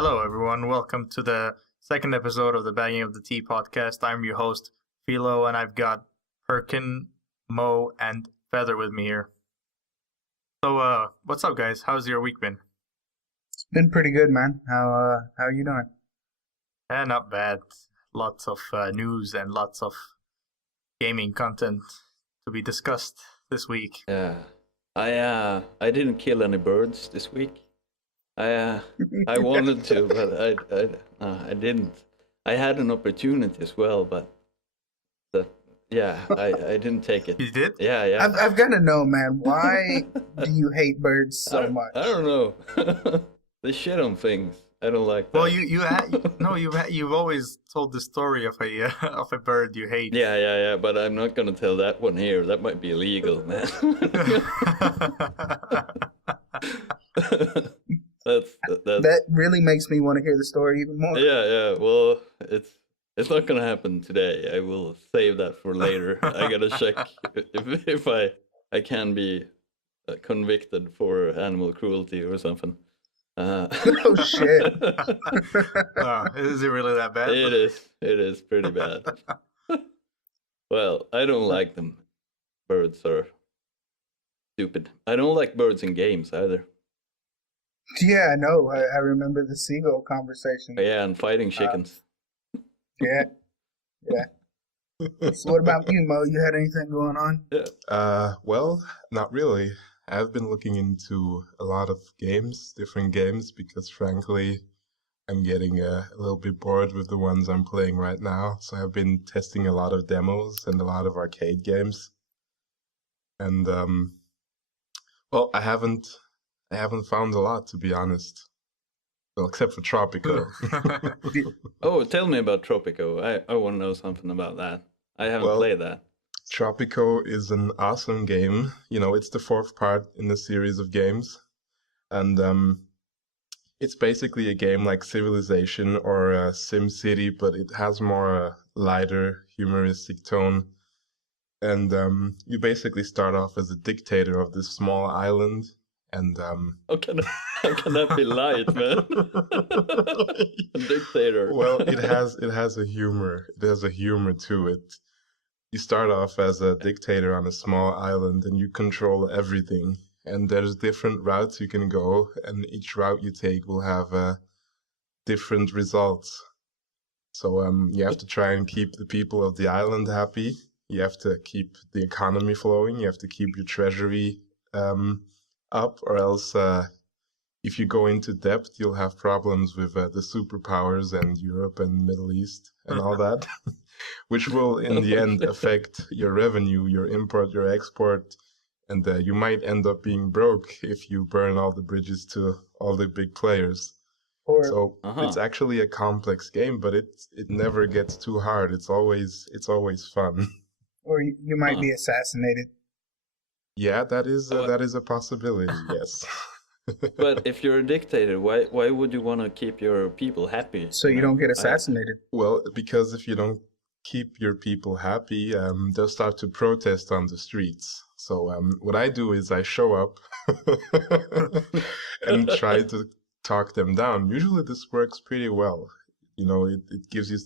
Hello, everyone. Welcome to the second episode of the Bagging of the Tea podcast. I'm your host, Philo, and I've got Perkin, Mo, and Feather with me here. So, what's up, guys? How's your week been? It's been pretty good, man. How are you doing? Not bad. Lots of news and lots of gaming content to be discussed this week. Yeah, I didn't kill any birds this week. I wanted to, but I didn't. I had an opportunity as well, but I didn't take it. You did? Yeah. I've got to know, man. Why do you hate birds so much? I don't know. They shit on things. I don't like that. Well, you've always told the story of a bird you hate. Yeah. But I'm not gonna tell that one here. That might be illegal, man. That really makes me want to hear the story even more. Yeah. Well, it's not gonna happen today. I will save that for later. I gotta check if I can be convicted for animal cruelty or something. Oh shit! Is it really that bad? It is pretty bad. Well, I don't like them. Birds are stupid. I don't like birds in games either. Yeah, I know. I remember the seagull conversation. Yeah, and fighting chickens. Yeah. So what about you, Mo? You had anything going on? Yeah. Well, not really. I've been looking into a lot of different games, because frankly, I'm getting a little bit bored with the ones I'm playing right now. So I've been testing a lot of demos and a lot of arcade games. And, well, I haven't found a lot, to be honest. Well, except for Tropico. Oh, tell me about Tropico. I want to know something about that. I haven't played that. Tropico is an awesome game. You know, it's the fourth part in the series of games. And it's basically a game like Civilization or SimCity, but it has more lighter, humoristic tone. And you basically start off as a dictator of this small island. And How can that be light, man? A dictator. Well, it has a humor. It has a humor to it. You start off as a dictator on a small island, and you control everything. And there's different routes you can go, and each route you take will have different results. So you have to try and keep the people of the island happy. You have to keep the economy flowing. You have to keep your treasury up, or else if you go into depth, you'll have problems with the superpowers and Europe and Middle East and all that, which will in the end affect your revenue, your import, your export, and you might end up being broke if you burn all the bridges to all the big players. So it's actually a complex game, but it never gets too hard. It's always fun. Or you might be assassinated. Yeah, that is a possibility. Yes. But if you're a dictator, why would you want to keep your people happy? So you don't get assassinated. Well, because if you don't keep your people happy, they'll start to protest on the streets. So what I do is I show up and try to talk them down. Usually this works pretty well. You know, it gives you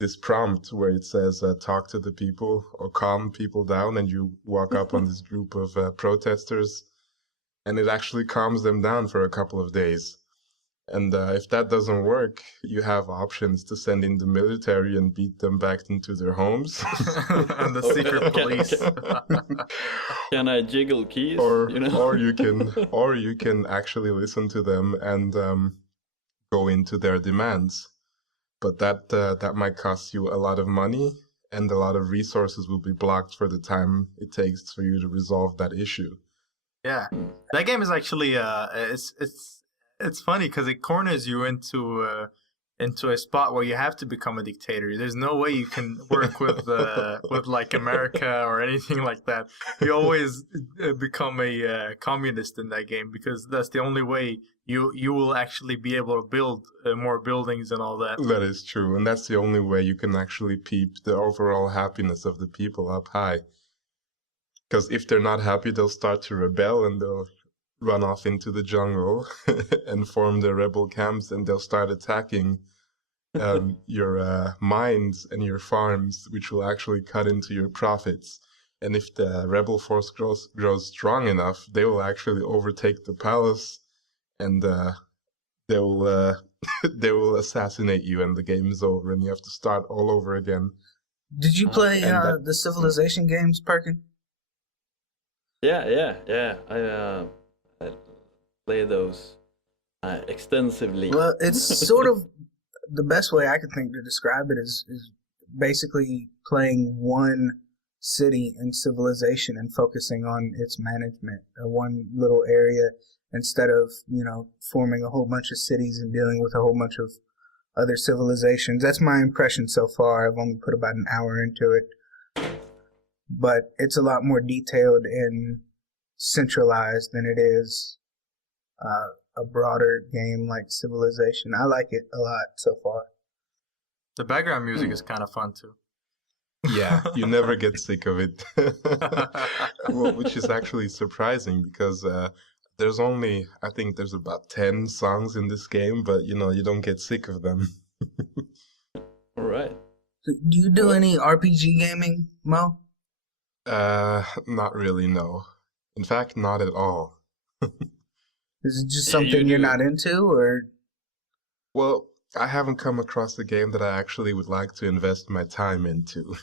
this prompt where it says talk to the people or calm people down, and you walk up on this group of protesters, and it actually calms them down for a couple of days. And if that doesn't work, you have options to send in the military and beat them back into their homes. And the secret police. Can I jiggle keys? Or or you can actually listen to them and go into their demands. But that might cost you a lot of money, and a lot of resources will be blocked for the time it takes for you to resolve that issue. Yeah, that game is actually it's funny because it corners you into a spot where you have to become a dictator. There's no way you can work with like America or anything like that. You always become a communist in that game, because that's the only way you will actually be able to build more buildings and all that. That is true, and that's the only way you can actually keep the overall happiness of the people up high. Because if they're not happy, they'll start to rebel, and they'll run off into the jungle and form their rebel camps, and they'll start attacking your mines and your farms, which will actually cut into your profits. And if the rebel force grows strong enough, they will actually overtake the palace, and they will they will assassinate you, and the game is over, and you have to start all over again. Did you play and the Civilization games, Perkin? Yeah. I play those extensively. Well, it's sort of the best way I could think to describe it is basically playing one city in Civilization and focusing on its management, one little area, instead of, forming a whole bunch of cities and dealing with a whole bunch of other civilizations. That's my impression so far. I've only put about an hour into it. But it's a lot more detailed and centralized than it is a broader game like Civilization. I like it a lot so far. The background music is kind of fun too. Yeah, you never get sick of it. Well, which is actually surprising because I think there's about 10 songs in this game, but you don't get sick of them. All right. Do you do any RPG gaming, Mo? Not really, no. In fact, not at all. Is it just Yeah, you something you're do. not into, or Well, I haven't come across a game that I actually would like to invest my time into.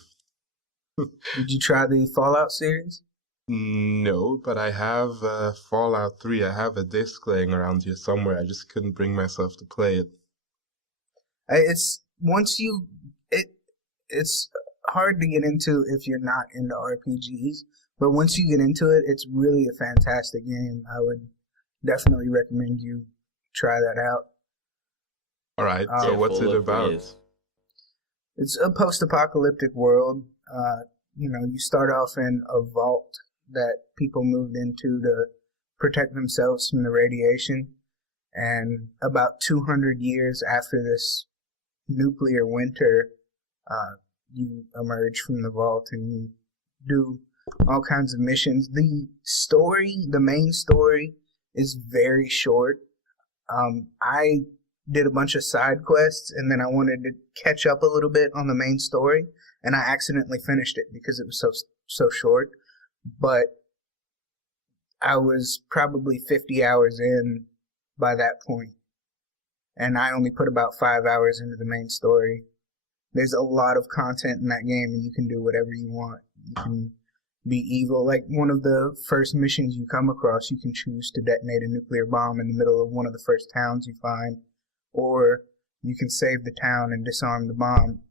did you try the Fallout series? No, but I have Fallout 3. I have a disc laying around here somewhere. I just couldn't bring myself to play it. It's it's hard to get into if you're not into RPGs, but once you get into it, it's really a fantastic game. I would definitely recommend you try that out. All right, Yeah, so what's it Fallout 3 about? is- It's a post-apocalyptic world. You start off in a vault that people moved into to protect themselves from the radiation. And about 200 years after this nuclear winter, you emerge from the vault and you do all kinds of missions. The main story, is very short. I did a bunch of side quests, and then I wanted to catch up a little bit on the main story, and I accidentally finished it because it was so short. But I was probably 50 hours in by that point, and I only put about 5 hours into the main story. There's a lot of content in that game, and you can do whatever you want. You can be evil. Like one of the first missions you come across, you can choose to detonate a nuclear bomb in the middle of one of the first towns you find, or you can save the town and disarm the bomb.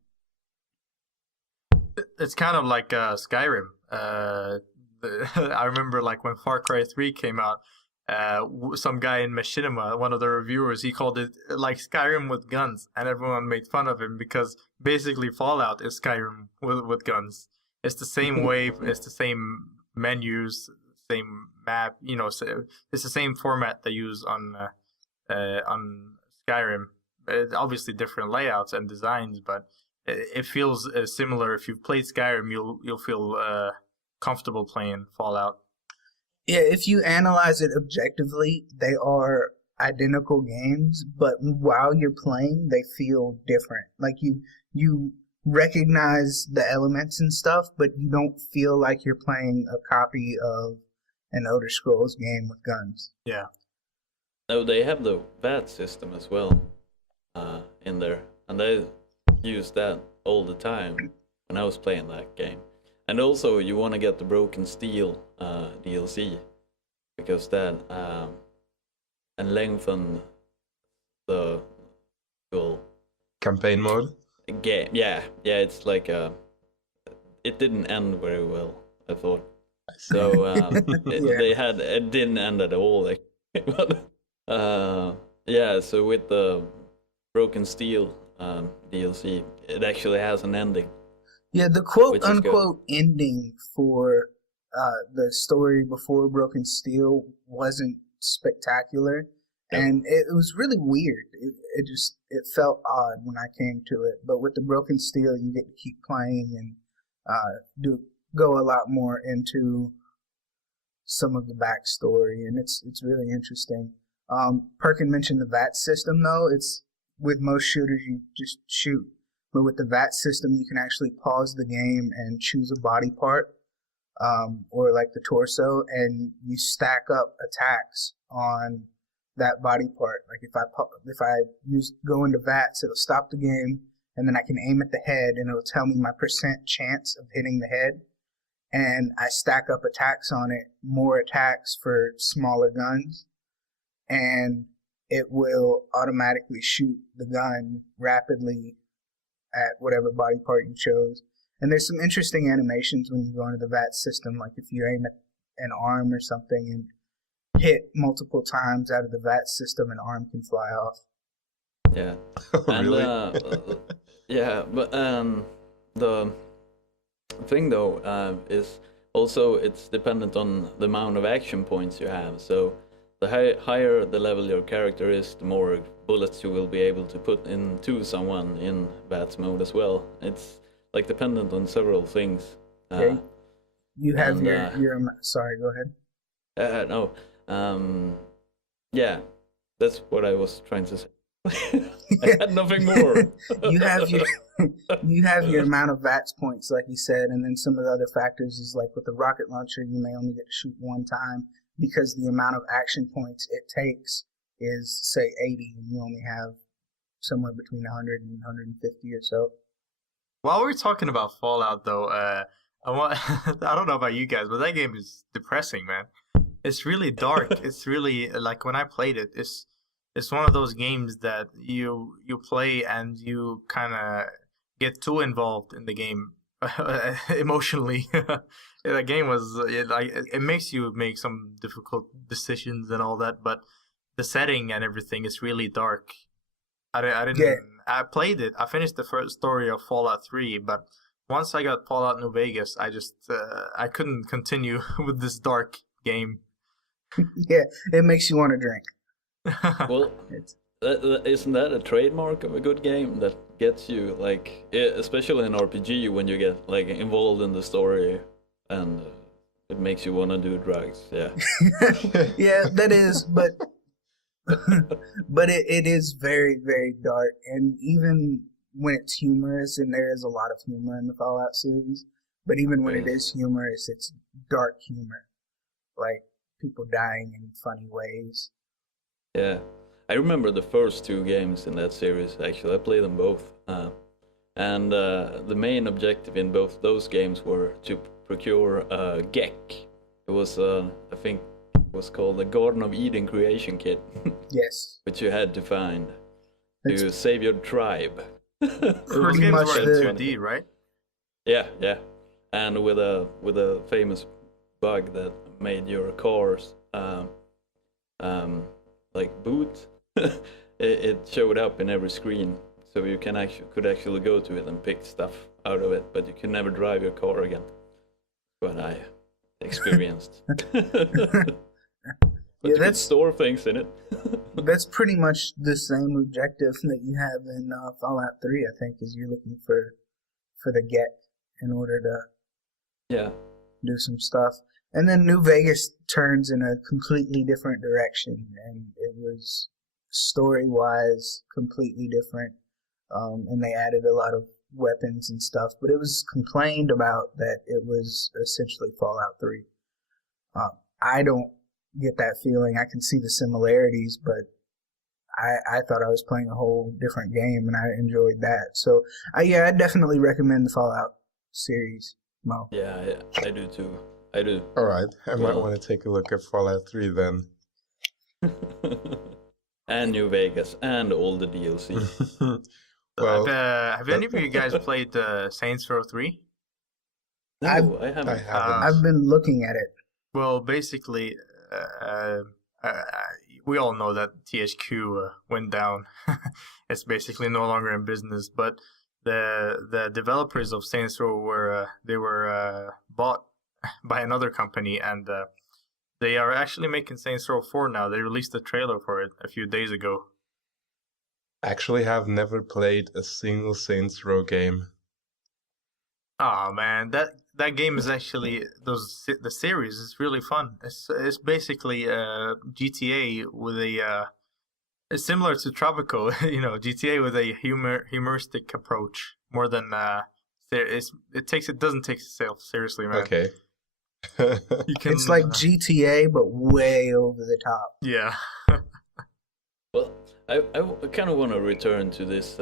It's kind of like Skyrim. I remember like when Far Cry 3 came out, some guy in Machinima, one of the reviewers, he called it like Skyrim with guns, and everyone made fun of him because basically Fallout is Skyrim with guns. It's the same wave, it's the same menus, same map. So it's the same format they use on Skyrim. Obviously different layouts and designs, but it feels similar. If you've played Skyrim, you'll feel comfortable playing Fallout. Yeah, if you analyze it objectively, they are identical games, but while you're playing, they feel different. Like you recognize the elements and stuff, but you don't feel like you're playing a copy of an Elder Scrolls game with guns. Yeah. No, they have the VAT system as well in there, and I use that all the time when I was playing that game. And also, you want to get the Broken Steel DLC because that and lengthen the goal Campaign mode? game. Yeah, it's like it didn't end very well, I thought. So it didn't end at all. But, yeah, so with the Broken Steel DLC, it actually has an ending. Yeah, the quote-unquote ending for the story before Broken Steel wasn't spectacular, and it was really weird. It felt odd when I came to it, but with the Broken Steel, you get to keep playing and go a lot more into some of the backstory, and it's really interesting. Perkin mentioned the VAT system, though. It's with most shooters you just shoot, but with the VAT system you can actually pause the game and choose a body part, or like the torso, and you stack up attacks on that body part. Like if I go into VATS, it'll stop the game, and then I can aim at the head, and it'll tell me my percent chance of hitting the head. And I stack up attacks on it, more attacks for smaller guns, and it will automatically shoot the gun rapidly at whatever body part you chose. And there's some interesting animations when you go into the VAT system, like if you aim at an arm or something and hit multiple times out of the VAT system, an arm can fly off. Yeah. Oh, really? Yeah, but the thing though is also it's dependent on the amount of action points you have. So the higher the level your character is, the more bullets you will be able to put into someone in VATS mode as well. It's like dependent on several things. Okay. You have and, your sorry, go ahead. No. Yeah, that's what I was trying to say. I had nothing more. you have your amount of VATS points, like you said, and then some of the other factors is like with the rocket launcher, you may only get to shoot one time because the amount of action points it takes is, say, 80, and you only have somewhere between 100 and 150 or so. While we're talking about Fallout, though, I don't know about you guys, but that game is depressing, man. It's really dark. It's really, like, when I played it, it's one of those games that you play and you kind of get too involved in the game emotionally. The game was it makes you make some difficult decisions and all that, but the setting and everything is really dark. I didn't. Yeah. I played it. I finished the first story of Fallout 3, but once I got Fallout New Vegas, I just I couldn't continue with this dark game. Yeah, it makes you want to drink. Well, isn't that a trademark of a good game that gets you, like, especially in RPG, when you get like involved in the story and it makes you want to do drugs? Yeah. Yeah, that is, but but it is very, very dark, and even when it's humorous, and there is a lot of humor in the Fallout series, but even when it is humorous, it's dark humor, like people dying in funny ways. Yeah, I remember the first two games in that series. Actually, I played them both, and the main objective in both those games were to procure a GECK. It was, I think, it was called the Garden of Eden Creation Kit. Yes, which you had to find to save your tribe. Those games much were in 2D, right? Yeah, and with a famous bug that made your cars like boot. It showed up in every screen, so you could actually go to it and pick stuff out of it, but you can never drive your car again. What I experienced. But you can store things in it. That's pretty much the same objective that you have in Fallout 3, I think, is you're looking for the GECK in order to do some stuff. And then New Vegas turns in a completely different direction, and it was story-wise completely different, and they added a lot of weapons and stuff, but it was complained about that it was essentially Fallout 3. I don't get that feeling. I can see the similarities, but I thought I was playing a whole different game, and I enjoyed that. So, I definitely recommend the Fallout series, Mo. Yeah, I do too. I do. All right, I might want to take a look at Fallout 3 then. And New Vegas, and all the DLC. Well, have any of you guys played Saints Row 3? No, I haven't. I've been looking at it. Well, basically, we all know that THQ went down. It's basically no longer in business. But the developers of Saints Row were bought by another company, and they are actually making Saints Row 4 now. They released a trailer for it a few days ago. Actually, have never played a single Saints Row game. Oh man, that game is actually the series is really fun. It's basically GTA with a it's similar to Tropico, GTA with a humoristic approach more than it doesn't take itself seriously, man. Okay. You can It's like GTA, but way over the top. yeah. Well, I kind of want to return to this.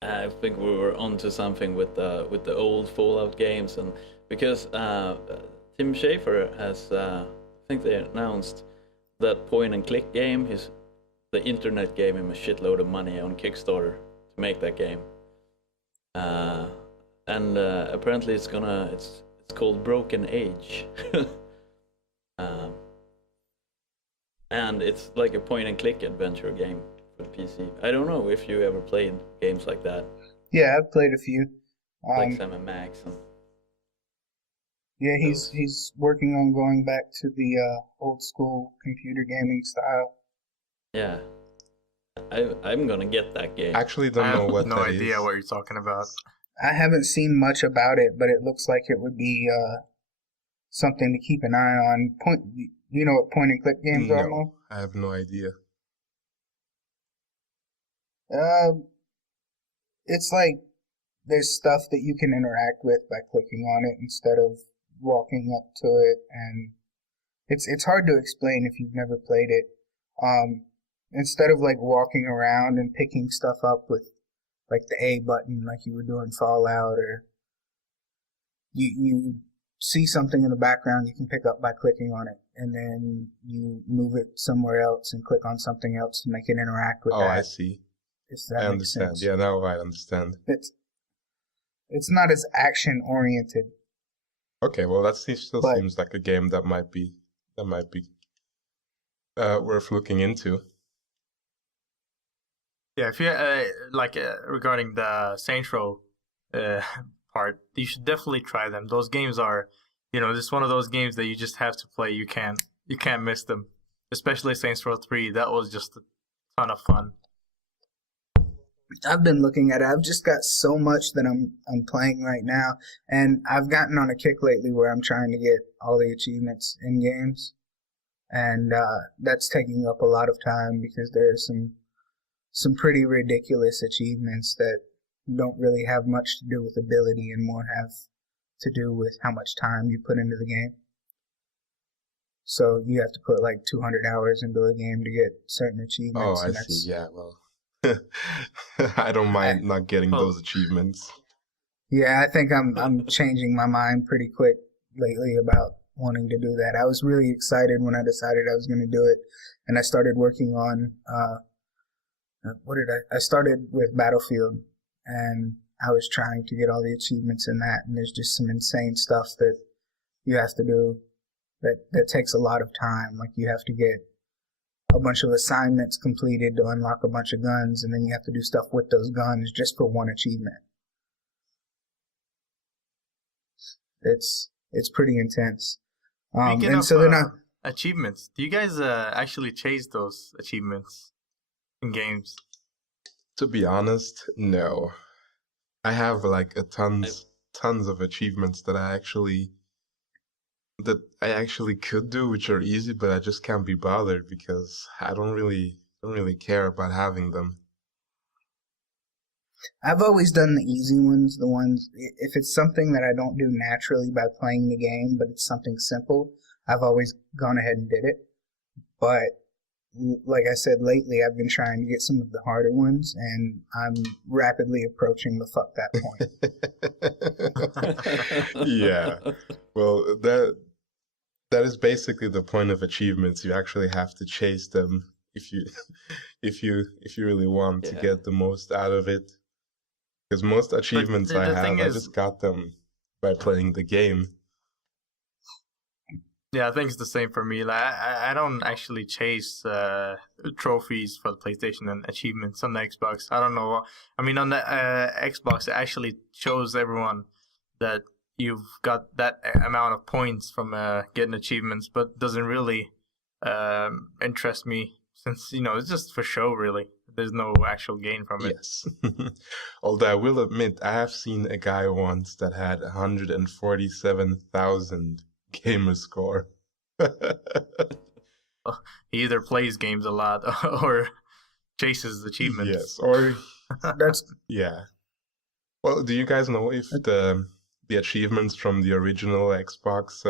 I think we were onto something with the old Fallout games, and because Tim Schafer has, I think they announced that point and click game. The internet gave him a shitload of money on Kickstarter to make that game, and apparently it's called Broken Age. And it's like a point and click adventure game for the PC. I don't know if you ever played games like that, Yeah, I've played a few. like Sam and Max. Yeah, he's working on going back to the old school computer gaming style. Yeah, I'm gonna get that game. Actually, I don't know have what no that idea is. what you're talking about. I haven't seen much about it, but it looks like it would be something to keep an eye on. You know what point and click games are, Mo? No, I have no idea. It's like there's stuff that you can interact with by clicking on it instead of walking up to it, and it's hard to explain if you've never played it. Instead of like walking around and picking stuff up with like the A button like you would do in Fallout, or you see something in the background you can pick up by clicking on it, and then you move it somewhere else and click on something else to make it interact with Oh, that. I see. If I that makes understand. sense. Yeah, now I understand. It's not as action oriented. Okay, well, still But- seems like a game that might be worth looking into. Yeah, if you regarding the Saints Row part, you should definitely try them. Those games are, just one of those games that you just have to play. You can't miss them. Especially Saints Row 3. That was just a ton of fun. I've been looking at it. I've just got so much that I'm playing right now, and I've gotten on a kick lately where I'm trying to get all the achievements in games, and that's taking up a lot of time because there's some pretty ridiculous achievements that don't really have much to do with ability and more have to do with how much time you put into the game. So you have to put like 200 hours into a game to get certain Oh, achievements. I and see. Yeah, well, I don't mind not getting Oh. those achievements. Yeah, I think I'm changing my mind pretty quick lately about wanting to do that. I was really excited when I decided I was going to do it, and I started working on I started with Battlefield, and I was trying to get all the achievements in that, and there's just some insane stuff that you have to do that takes a lot of time. Like you have to get a bunch of assignments completed to unlock a bunch of guns, and then you have to do stuff with those guns just for one achievement. It's pretty intense. Speaking And of so they're not. achievements, do you guys actually chase those achievements in games? To be honest, no. I have like tons of achievements that I actually could do, which are easy, but I just can't be bothered because I don't really care about having them. I've always done the easy ones, the ones, if it's something that I don't do naturally by playing the game, but it's something simple, I've always gone ahead and did it. But like I said, lately I've been trying to get some of the harder ones, and I'm rapidly approaching the fuck that point. Yeah. Well, that is basically the point of achievements. You actually have to chase them if you really want to Yeah. get the most out of it. Because most achievements the I thing have, I is- just got them by playing the game. Yeah, I think it's the same for me. Like I don't actually chase trophies for the PlayStation and achievements on the Xbox. I don't know. I mean, on the Xbox, it actually shows everyone that you've got that amount of points from getting achievements, but doesn't really interest me since it's just for show. Really, there's no actual gain from it. Yes. Although I will admit, I have seen a guy once that had 147,000 gamer score. He either plays games a lot or chases achievements. Yes, or That's yeah. Well, do you guys know if the achievements from the original Xbox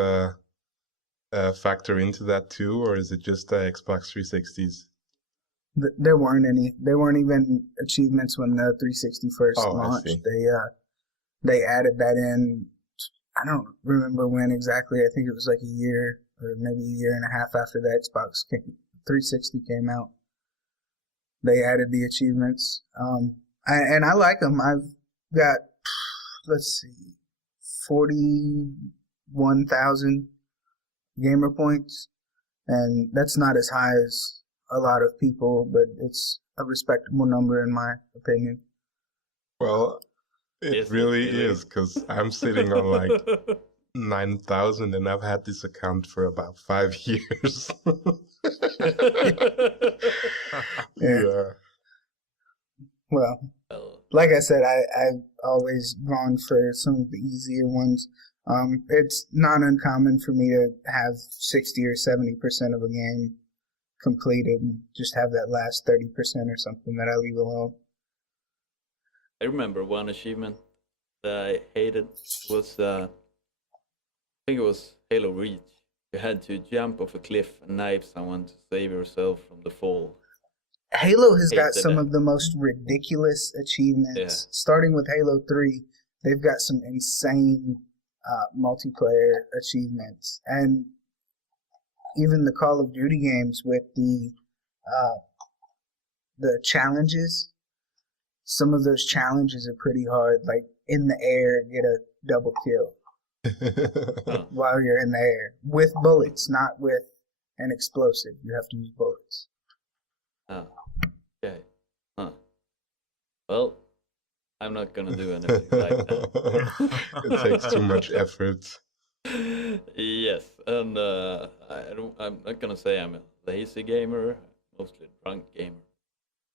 factor into that too, or is it just the Xbox 360s? there weren't any. There weren't even achievements when the 360 first Oh, I launched. see. They added that in. I don't remember when exactly. I think it was like a year or maybe a year and a half after the Xbox 360 came out. They added the achievements, and I like them. I've got, let's see, 41,000 gamer points, and that's not as high as a lot of people, but it's a respectable number in my opinion. Well, it Is it really really? is, because I'm sitting on like 9,000 and I've had this account for about 5 years. Yeah. Well, Well, like I said, I've always gone for some of the easier ones. It's not uncommon for me to have 60 or 70% of a game completed and just have that last 30% or something that I leave alone. I remember one achievement that I hated was I think it was Halo Reach. You had to jump off a cliff and knife someone to save yourself from the fall. Halo has got Hated some that. of the most ridiculous achievements. Yeah. Starting with Halo 3, they've got some insane multiplayer achievements. And even the Call of Duty games with the challenges, some of those challenges are pretty hard. Like in the air, get a double kill Huh. while you're in the air with bullets, not with an explosive. You have to use bullets. Oh, okay. Huh. Well, I'm not gonna do anything like that. It takes too much effort. Yes, and I'm not gonna say I'm a lazy gamer, mostly a drunk gamer.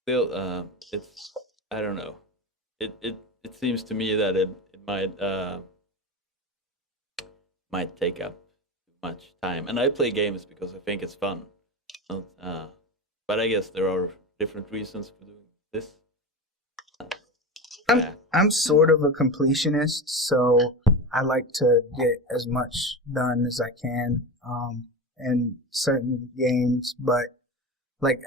Still, it's I don't know. It seems to me that it might take up too much time, and I play games because I think it's fun. But I guess there are different reasons for doing this. Yeah. I'm sort of a completionist, so I like to get as much done as I can in certain games. But like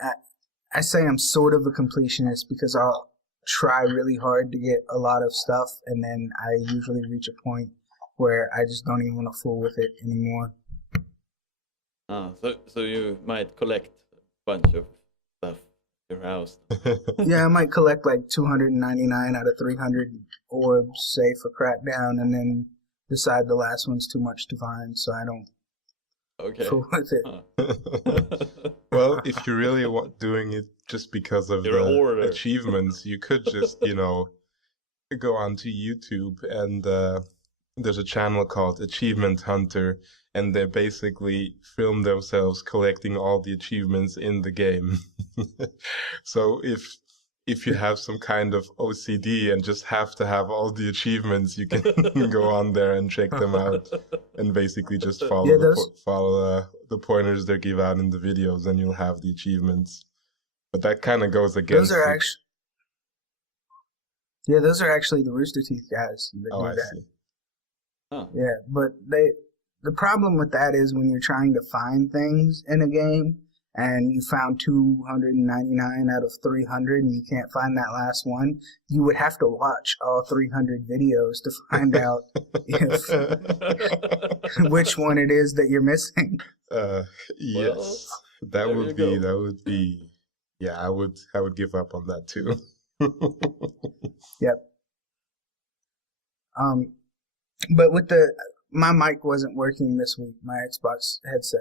I say, I'm sort of a completionist because I'll try really hard to get a lot of stuff, and then I usually reach a point where I just don't even want to fool with it anymore. So you might collect a bunch of stuff in your house. Yeah, I might collect like 299 out of 300 orbs, say, for Crackdown, and then decide the last one's too much to find, so I don't Okay. fool with it. Huh. Well, if you're really doing it just because of You're a the hoarder. achievements, you could just, go onto YouTube and there's a channel called Achievement Hunter, and they basically film themselves collecting all the achievements in the game. So if you have some kind of OCD and just have to have all the achievements, you can go on there and check them out and basically just follow Yeah, those- the pointers they give out in the videos, and you'll have the achievements. But that kind of goes against Those are it. actually, yeah, those are actually the Rooster Teeth guys that Oh, do I that. see. Huh. Yeah, but the problem with that is when you're trying to find things in a game and you found 299 out of 300 and you can't find that last one, you would have to watch all 300 videos to find out which one it is that you're missing. Yes, that there you would be, yeah, I would give up on that too. Yep. But with my mic wasn't working this week, my Xbox headset,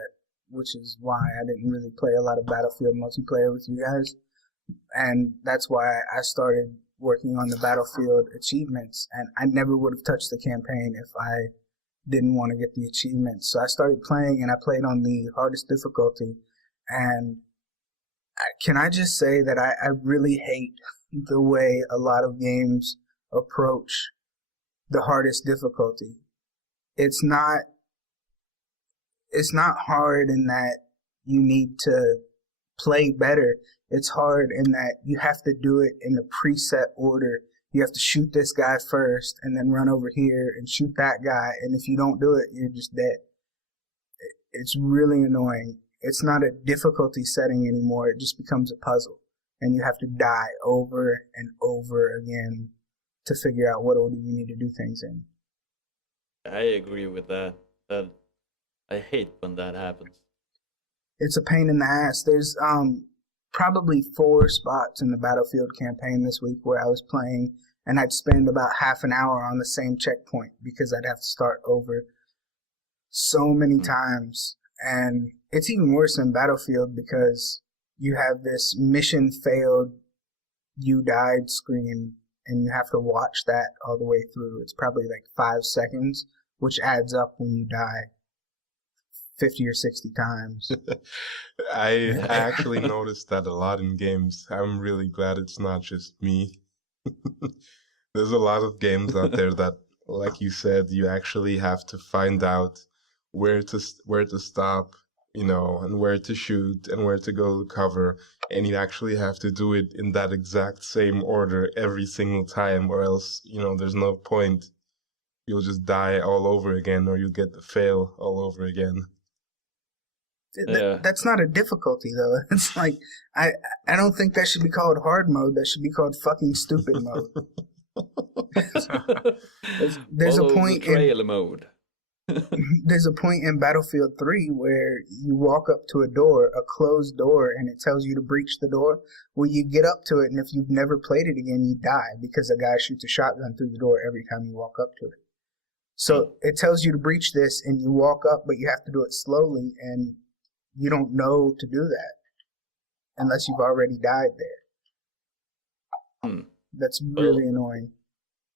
which is why I didn't really play a lot of Battlefield multiplayer with you guys. And that's why I started working on the Battlefield achievements, and I never would have touched the campaign if I didn't want to get the achievements. So I started playing, and I played on the hardest difficulty, and Can I just say that I really hate the way a lot of games approach the hardest difficulty. It's not hard in that you need to play better. It's hard in that you have to do it in a preset order. You have to shoot this guy first and then run over here and shoot that guy. And if you don't do it, you're just dead. It's really annoying. It's not a difficulty setting anymore. It just becomes a puzzle. And you have to die over and over again to figure out what order you need to do things in. I agree with that. That I hate when that happens. It's a pain in the ass. There's probably 4 spots in the Battlefield campaign this week where I was playing, and I'd spend about half an hour on the same checkpoint because I'd have to start over so many times. And it's even worse in Battlefield because you have this mission failed, you died screen, and you have to watch that all the way through. It's probably like 5 seconds, which adds up when you die 50 or 60 times. I actually noticed that a lot in games. I'm really glad it's not just me. There's a lot of games out there that, like you said, you actually have to find out where to stop, and where to shoot and where to go to cover, and you actually have to do it in that exact same order every single time, or else, there's no point. You'll just die all over again, or you'll get the fail all over again. That's not a difficulty, though. It's like, I don't think that should be called hard mode. That should be called fucking stupid mode. There's a point in mode. There's a point in Battlefield 3 where you walk up to a door, a closed door, and it tells you to breach the door. Well, you get up to it, and if you've never played it again, you die because a guy shoots a shotgun through the door every time you walk up to it. So it tells you to breach this, and you walk up, but you have to do it slowly, and you don't know to do that unless you've already died there. That's really annoying.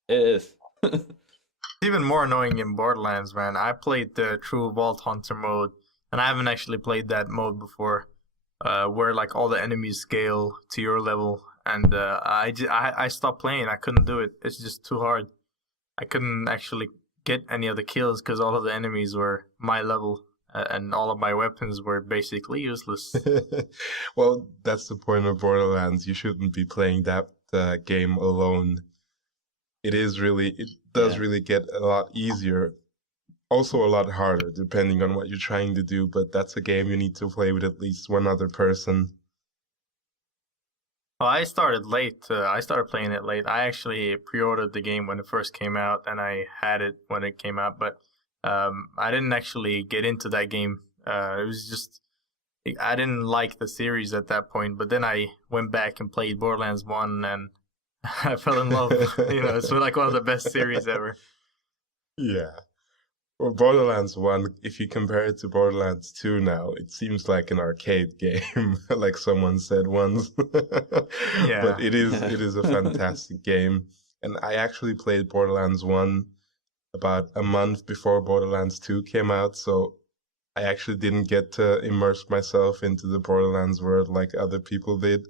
It is. It's even more annoying in Borderlands, man. I played the True Vault Hunter mode, and I haven't actually played that mode before, where like all the enemies scale to your level, and I stopped playing. I couldn't do it. It's just too hard. I couldn't actually get any of the kills because all of the enemies were my level, and all of my weapons were basically useless. Well, that's the point of Borderlands. You shouldn't be playing that game alone. It does really get a lot easier, also a lot harder depending on what you're trying to do, but that's a game you need to play with at least one other person. Well, I started late. I started playing it late. I actually pre-ordered the game when it first came out, and I had it when it came out, but I didn't actually get into that game. It was just, I didn't like the series at that point, but then I went back and played Borderlands 1, and I fell in love. It's like one of the best series ever. Yeah. Well, Borderlands 1, if you compare it to Borderlands 2 now, it seems like an arcade game, like someone said once. Yeah. But it is a fantastic game. And I actually played Borderlands 1 about a month before Borderlands 2 came out, so I actually didn't get to immerse myself into the Borderlands world like other people did.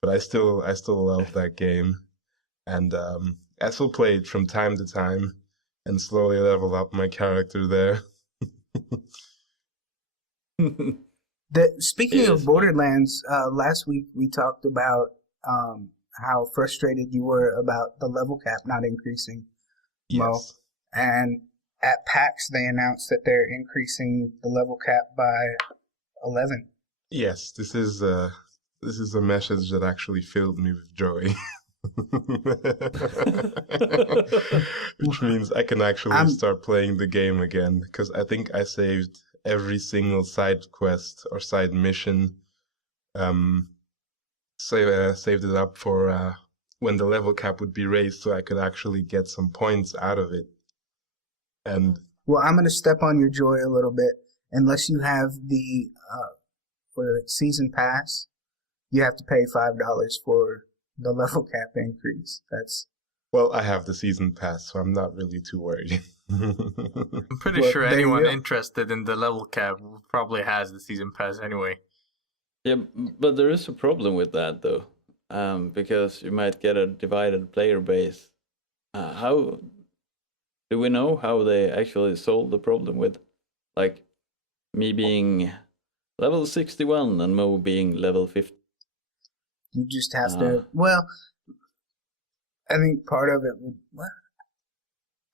But I still love that game. And I still play it from time to time and slowly level up my character there. Speaking of Borderlands, last week we talked about how frustrated you were about the level cap not increasing. Mo. Yes. And at PAX they announced that they're increasing the level cap by 11. Yes, this is a message that actually filled me with joy. Which means I can actually start playing the game again, because I think I saved every single side quest or side mission. Saved it up for when the level cap would be raised, so I could actually get some points out of it. And well, I'm going to step on your joy a little bit. Unless you have the season pass, you have to pay $5 for the level cap increase. Well, I have the season pass, so I'm not really too worried. I'm pretty sure anyone interested in the level cap probably has the season pass anyway. Yeah, but there is a problem with that though, because you might get a divided player base. How do we know how they actually solved the problem with, like, me being level 61 and Mo being level 50? You just have to. Well, I think part of it would. Well,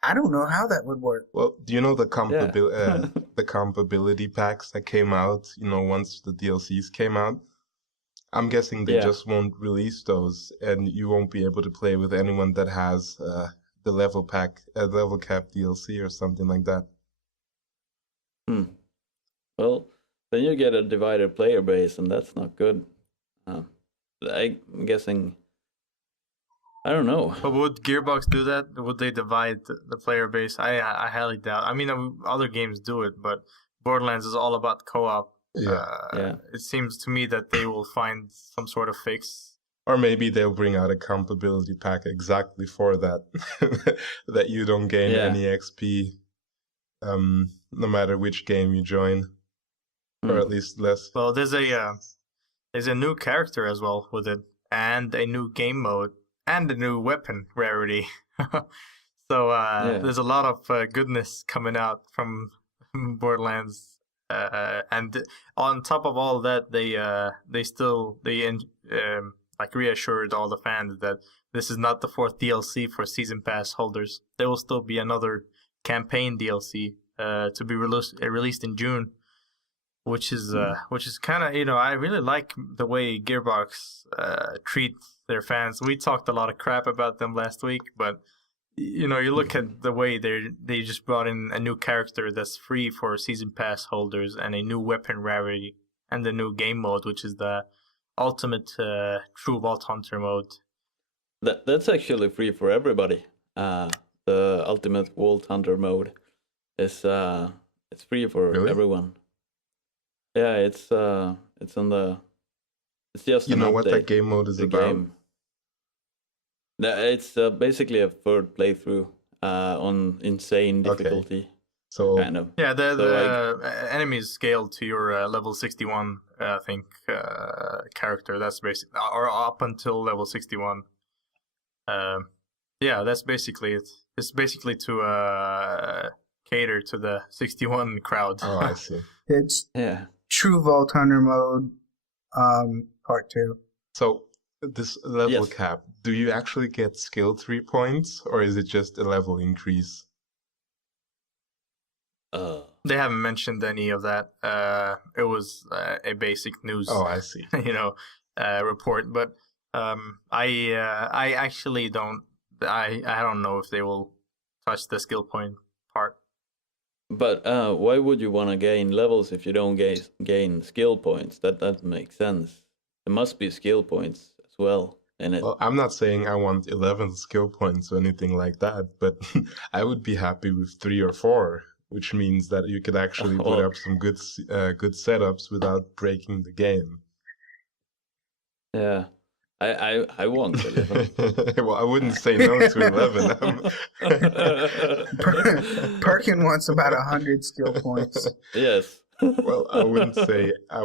I don't know how that would work. Well, do you know the the compatibility packs that came out? You know, once the DLCs came out, I'm guessing they just won't release those, and you won't be able to play with anyone that has the level cap DLC or something like that. Well, then you get a divided player base, and that's not good. I'm guessing. I don't know. But would Gearbox do that? Would they divide the player base? I highly doubt. I mean, other games do it, but Borderlands is all about co-op. Yeah. It seems to me that they will find some sort of fix. Or maybe they'll bring out a compatibility pack exactly for that, that you don't gain any XP, no matter which game you join, or at least less. Well, there's a new character as well with it, and a new game mode, and a new weapon rarity. So there's a lot of goodness coming out from Borderlands. And on top of all that, they reassured all the fans that this is not the fourth DLC for Season Pass holders. There will still be another campaign DLC to be released in June, which is kind of, I really like the way Gearbox treat their fans. We talked a lot of crap about them last week, but you look at the way they just brought in a new character that's free for Season Pass holders, and a new weapon rarity, and the new game mode, which is the ultimate True Vault Hunter mode. That's actually free for everybody. The ultimate Vault Hunter mode is it's free for everyone. Yeah, it's on the. It's just what that game mode is about. It's basically a third playthrough on insane difficulty. Okay. So kind of. Yeah, the enemies scale to your level 61, I think, character. That's basically, or up until level 61. Yeah, that's basically it. It's basically to cater to the 61 crowd. Oh, I see. It's True Vault Hunter mode, part 2. So this level cap, do you actually get skill 3 points, or is it just a level increase? They haven't mentioned any of that. It was a basic news. Oh, I see. Report, but I actually don't. I don't know if they will touch the skill point part. But why would you want to gain levels if you don't gain skill points? That makes sense. There must be skill points as well in it. Well, I'm not saying I want 11 skill points or anything like that, but I would be happy with 3 or 4, which means that you could actually put up some good setups without breaking the game. Yeah. I want 11. Well, I wouldn't say no to 11. Perkin wants about 100 skill points. Yes. Well, I wouldn't say I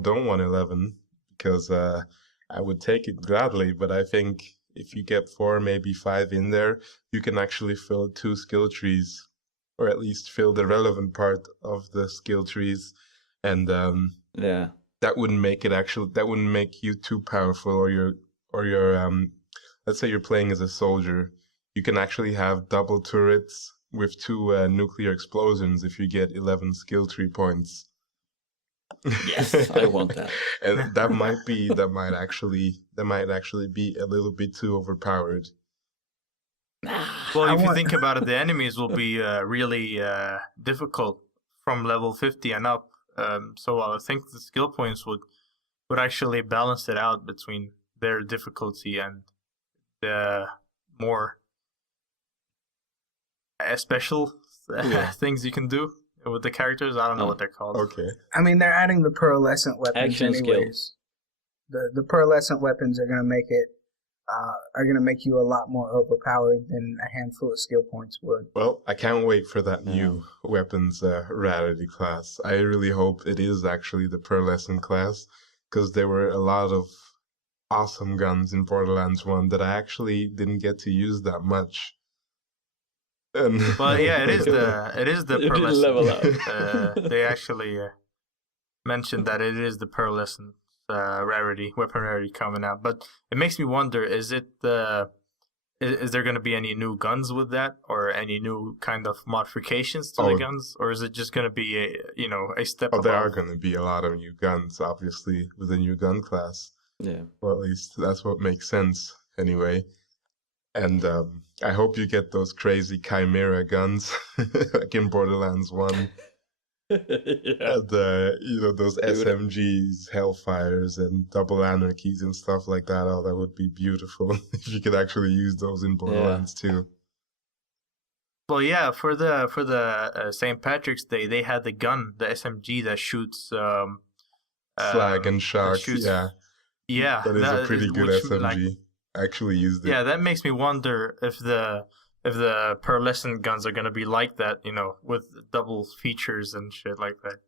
don't want 11, because I would take it gladly. But I think if you get 4, maybe 5 in there, you can actually fill 2 skill trees, or at least fill the relevant part of the skill trees, and that wouldn't make you too powerful, or your let's say you're playing as a soldier, you can actually have double turrets with 2 nuclear explosions if you get 11 skill tree points. Yes, I want that. And that might actually be a little bit too overpowered. Well, if you think about it, the enemies will be really difficult from level 50 and up. So I think the skill points would actually balance it out between their difficulty and the more special things you can do with the characters. I don't know what they're called. Okay. I mean, they're adding the pearlescent weapons Action anyways. The pearlescent weapons are going to make it are going to make you a lot more overpowered than a handful of skill points would. Well, I can't wait for that Yeah. new weapons rarity class. I really hope it is actually the pearlescent class, because there were a lot of awesome guns in Borderlands 1 that I actually didn't get to use that much. And Well, yeah, it is the You didn't level pearlescent. up. They actually mentioned that it is the pearlescent rarity, weapon rarity coming out. But it makes me wonder: is there going to be any new guns with that, or any new kind of modifications to the Oh. guns, or is it just going to be a step oh, there are above? going to be a lot of new guns, obviously, with the new gun class. Yeah. Well, at least that's what makes sense, anyway. And I hope you get those crazy Chimera guns, like in Borderlands 1. Yeah. And, those SMGs, Hellfires, and Double Anarchies and stuff like that. Oh, that would be beautiful if you could actually use those in Borderlands 2. Well, yeah, for the St. Patrick's Day, they had the gun, the SMG that shoots Slag and Sharks, shoots- yeah. Yeah, That is a pretty good which, SMG. like, I actually used it. yeah, that makes me wonder if the pearlescent guns are gonna be like that, with double features and shit like that.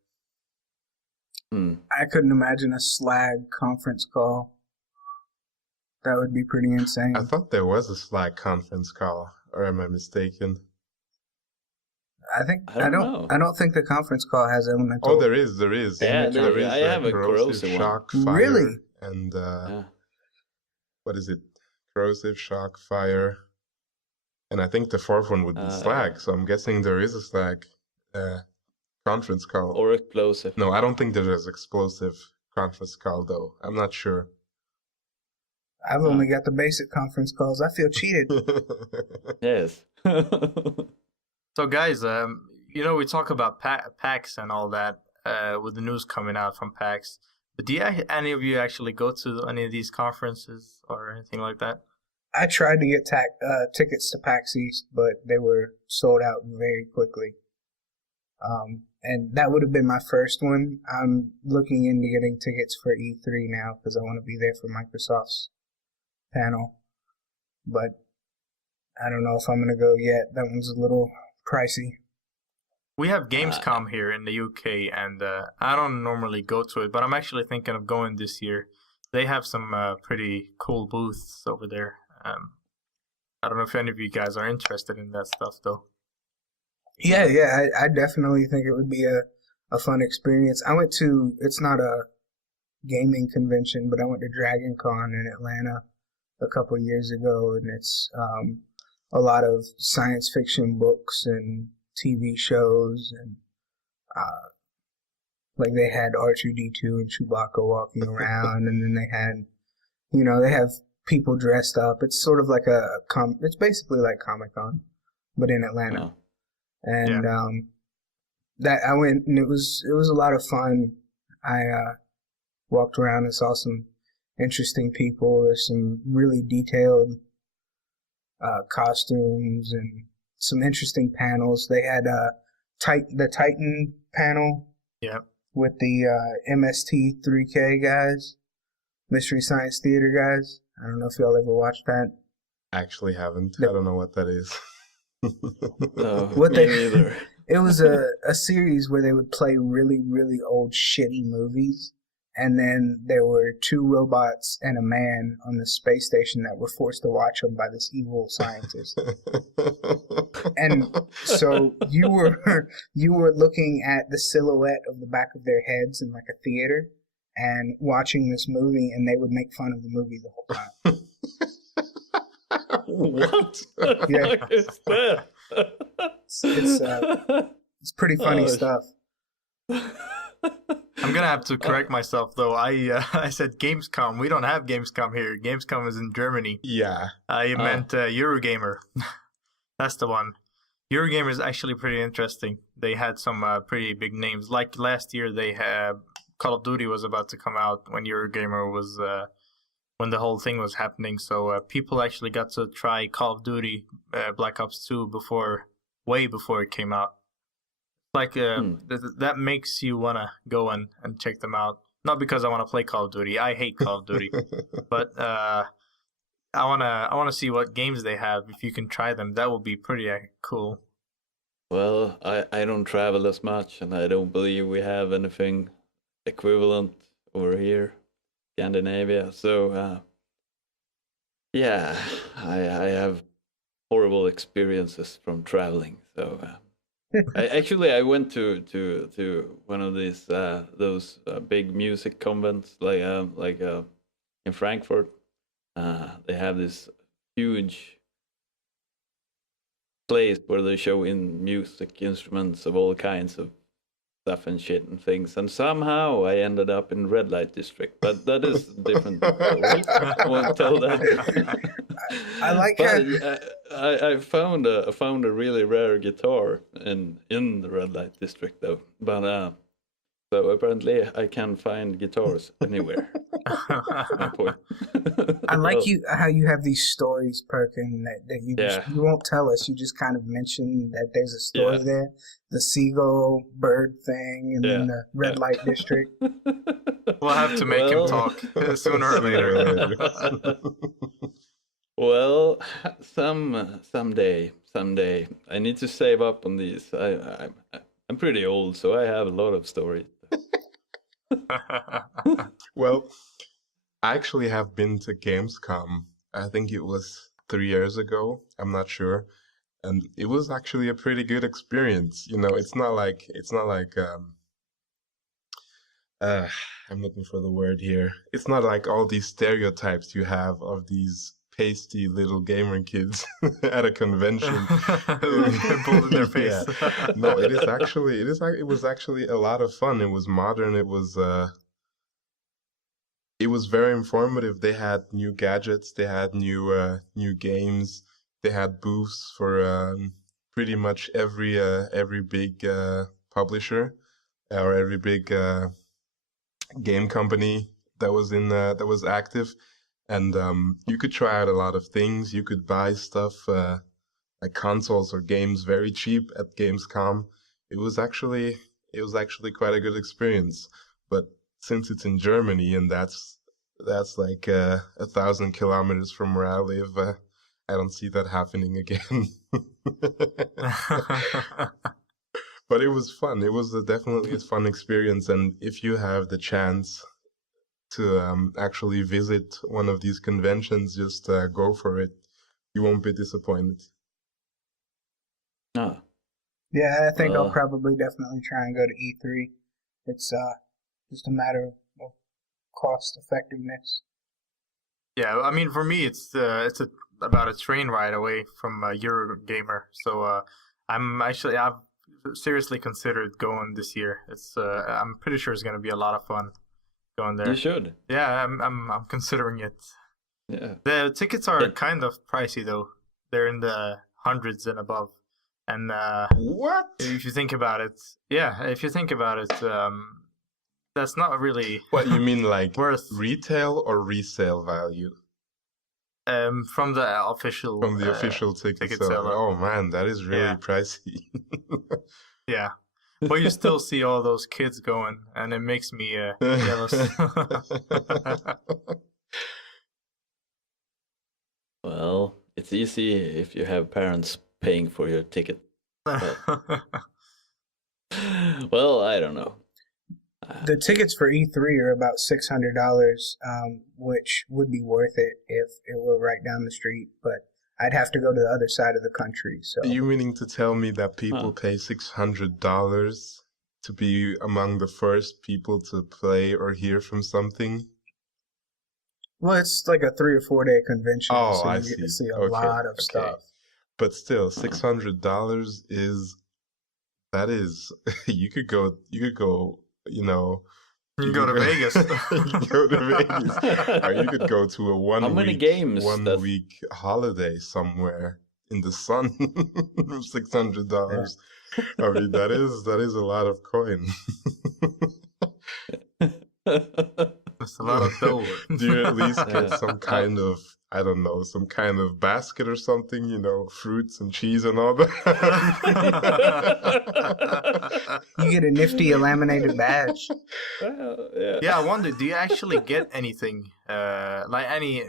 Hmm. I couldn't imagine a Slag conference call. That would be pretty insane. I thought there was a Slag conference call, or am I mistaken? I think I don't know. I don't think the conference call has elemental. Oh, there is. Yeah, There is I have a corrosive one. shock, fire, Really? and Yeah. what is it? Corrosive, shock, fire, and I think the fourth one would be Slag. So I'm guessing there is a Slag conference call. Or explosive. No, I don't think there is explosive conference call though. I'm not sure. I've only got the basic conference calls. I feel cheated. Yes. So, guys, we talk about PAX and all that with the news coming out from PAX. But do any of you actually go to any of these conferences or anything like that? I tried to get tickets to PAX East, but they were sold out very quickly. And that would have been my first one. I'm looking into getting tickets for E3 now because I want to be there for Microsoft's panel. But I don't know if I'm going to go yet. That one's a little pricey. We have Gamescom here in the UK, and I don't normally go to it, but I'm actually thinking of going this year. They have some pretty cool booths over there. I don't know if any of you guys are interested in that stuff, though. Yeah, I definitely think it would be a fun experience. I went to, it's not a gaming convention, but I went to Dragon Con in Atlanta a couple of years ago, and it's a lot of science fiction books and TV shows, and like they had R2-D2 and Chewbacca walking around, and then they had, they have people dressed up. It's sort of like it's basically like Comic-Con, but in Atlanta. Oh. And that I went, and it was a lot of fun. I walked around and saw some interesting people. There's some really detailed costumes and some interesting panels. They had the Titan panel, Yeah. with the MST3K guys, Mystery Science Theater guys. I don't know if y'all ever watched that. Actually haven't. I don't know what that is. No, What me neither. It was a series where they would play really, really old, shitty movies. And then there were two robots and a man on the space station that were forced to watch them by this evil scientist. And so you were looking at the silhouette of the back of their heads in like a theater and watching this movie, and they would make fun of the movie the whole time. What? Yeah. What is that? It's pretty funny Oh, stuff. I'm gonna have to correct myself, though. I said Gamescom. We don't have Gamescom here. Gamescom is in Germany. Yeah. I meant Eurogamer. That's the one. Eurogamer is actually pretty interesting. They had some pretty big names. Like last year, they had Call of Duty was about to come out when Eurogamer was when the whole thing was happening. So people actually got to try Call of Duty Black Ops 2 way before it came out. Like that makes you wanna go and check them out. Not because I want to play Call of Duty. I hate Call of Duty, but I I wanna see what games they have. If you can try them, that would be pretty cool. Well, I don't travel as much, and I don't believe we have anything equivalent over here, Scandinavia. So, yeah, I have horrible experiences from traveling. So, I went to one of these those big music convents, like in Frankfurt. They have this huge place where they show in music instruments of all kinds of stuff and shit and things, and somehow I ended up in red light district, but that is a different story. I won't tell that. I like but I found a really rare guitar in the red light district though, but so apparently I can find guitars anywhere. My point. I like Well, how you have these stories, Perkin, that you just, Yeah. you won't tell us. You just kind of mention that there's a story Yeah. there, the seagull bird thing, and then Yeah. the red Yeah. light district. We'll have to make him Well- talk sooner or later. Well, someday I need to save up on these. I'm pretty old, so I have a lot of stories. Well, I actually have been to Gamescom. I think it was 3 years ago. I'm not sure. And it was actually a pretty good experience. You know, it's not like I'm looking for the word here. It's not like all these stereotypes you have of these pasty little gamer kids at a convention. Pimples in their face. Yeah. No, it was actually a lot of fun. It was modern. It was very informative. They had new gadgets. They had new games. They had booths for pretty much every big publisher or every big game company that was active, and you could try out a lot of things. You could buy stuff like consoles or games very cheap at Gamescom. It was actually quite a good experience. But since it's in Germany and that's like 1,000 kilometers from where I live, I don't see that happening again. But it was fun. It was definitely a fun experience, and if you have the chance to actually visit one of these conventions, just go for it. You won't be disappointed. Oh, Yeah, I think I'll Well- probably definitely try and go to E3. It's just a matter of cost effectiveness. Yeah, I mean, for me, it's about a train ride away from Eurogamer. So I've seriously considered going this year. I'm pretty sure it's gonna be a lot of fun going there. you should. Yeah, I'm considering it. Yeah. The tickets are Yeah. kind of pricey though. They're in the hundreds and above. And What? if you think about it, that's not really What you mean, like worth retail or resale value from the official from the official ticket ticket seller? seller. Oh man, that is really Yeah. pricey. Yeah, but you still see all those kids going, and it makes me jealous. Well, it's easy if you have parents paying for your ticket. Well, I don't know. The tickets for E3 are about $600, which would be worth it if it were right down the street, but I'd have to go to the other side of the country. So Are you meaning to tell me that people Huh. pay $600 to be among the first people to play or hear from something? well, it's like a 3 or 4 day convention, Oh, so I you get to see. see a Okay, lot of okay. stuff. But still, $600 is you could go, you know, You can go to Vegas. you could go to Vegas. Or you could go to a How many games does- week holiday somewhere in the sun. $600. I mean, that is a lot of coin. It's a lot of dough. Do you at least get Yeah. some kind of, I don't know, some kind of basket or something, you know, fruits and cheese and all that? You get a nifty laminated badge. Well, yeah. Yeah, I wonder, do you actually get anything like any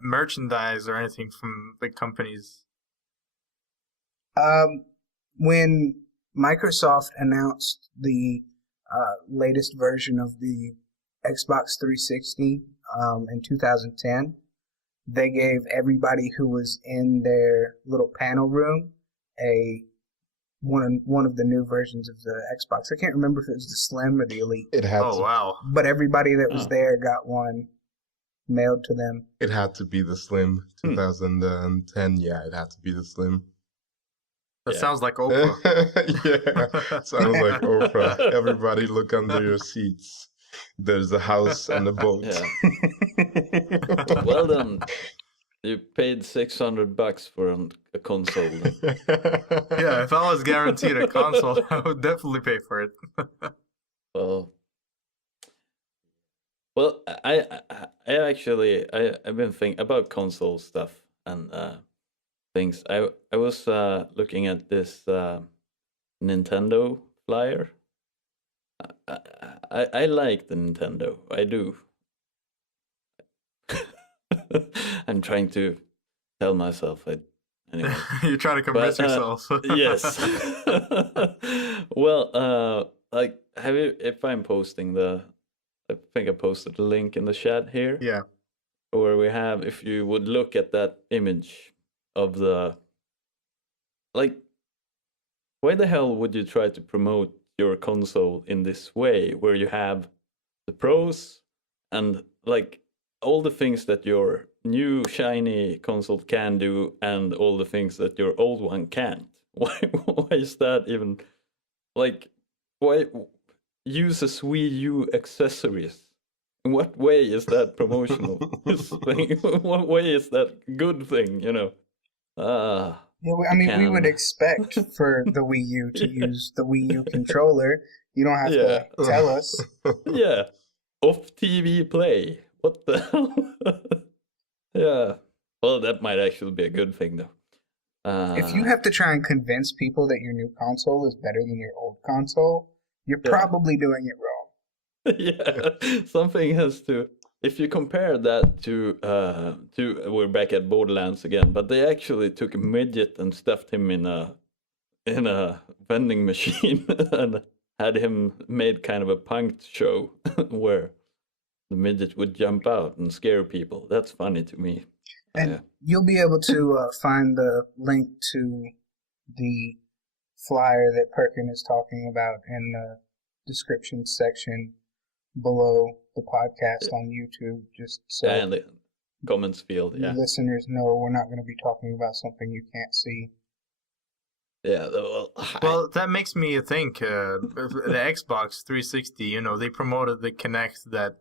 merchandise or anything from big companies? When Microsoft announced the latest version of the Xbox 360 in 2010, they gave everybody who was in their little panel room one of the new versions of the Xbox. I can't remember if it was the Slim or the Elite. It had to. Wow. But everybody that was there got one mailed to them. It had to be the Slim. 2010. Yeah, it had to be the Slim. That sounds like Oprah. Yeah, sounds like Oprah. Everybody look under your seats. There's a house and a boat. Yeah. Well done. You paid $600 for a console. Yeah, if I was guaranteed a console, I would definitely pay for it. Well, I actually I've been thinking about console stuff and things. I was looking at this Nintendo flyer. I like the Nintendo. I do. I'm trying to tell myself it. Anyway. You're trying to convince yourself. Yes. Well, like, have you? If I'm posting I think I posted the link in the chat here. Yeah. Where we have, if you would look at that image of the, like, why the hell would you try to promote your console in this way, where you have the pros and like all the things that your new shiny console can do and all the things that your old one can't? Why is that even, like, why use a Wii U accessories? In what way is that promotional? What way is that good thing, Yeah, I mean, we would expect for the Wii U to use the Wii U controller. You don't have to tell us. Yeah. Off TV play. What the hell? Yeah. Well, that might actually be a good thing, though. If you have to try and convince people that your new console is better than your old console, you're probably doing it wrong. Yeah. Something has to. If you compare that to we're back at Borderlands again, but they actually took a midget and stuffed him in a vending machine and had him made kind of a punked show where the midget would jump out and scare people. That's funny to me. And you'll be able to find the link to the flyer that Perkin is talking about in the description section below the podcast on YouTube, just so and the comments field. Yeah, listeners know we're not going to be talking about something you can't see. Yeah, well, that makes me think the Xbox 360. They promoted the Kinect. That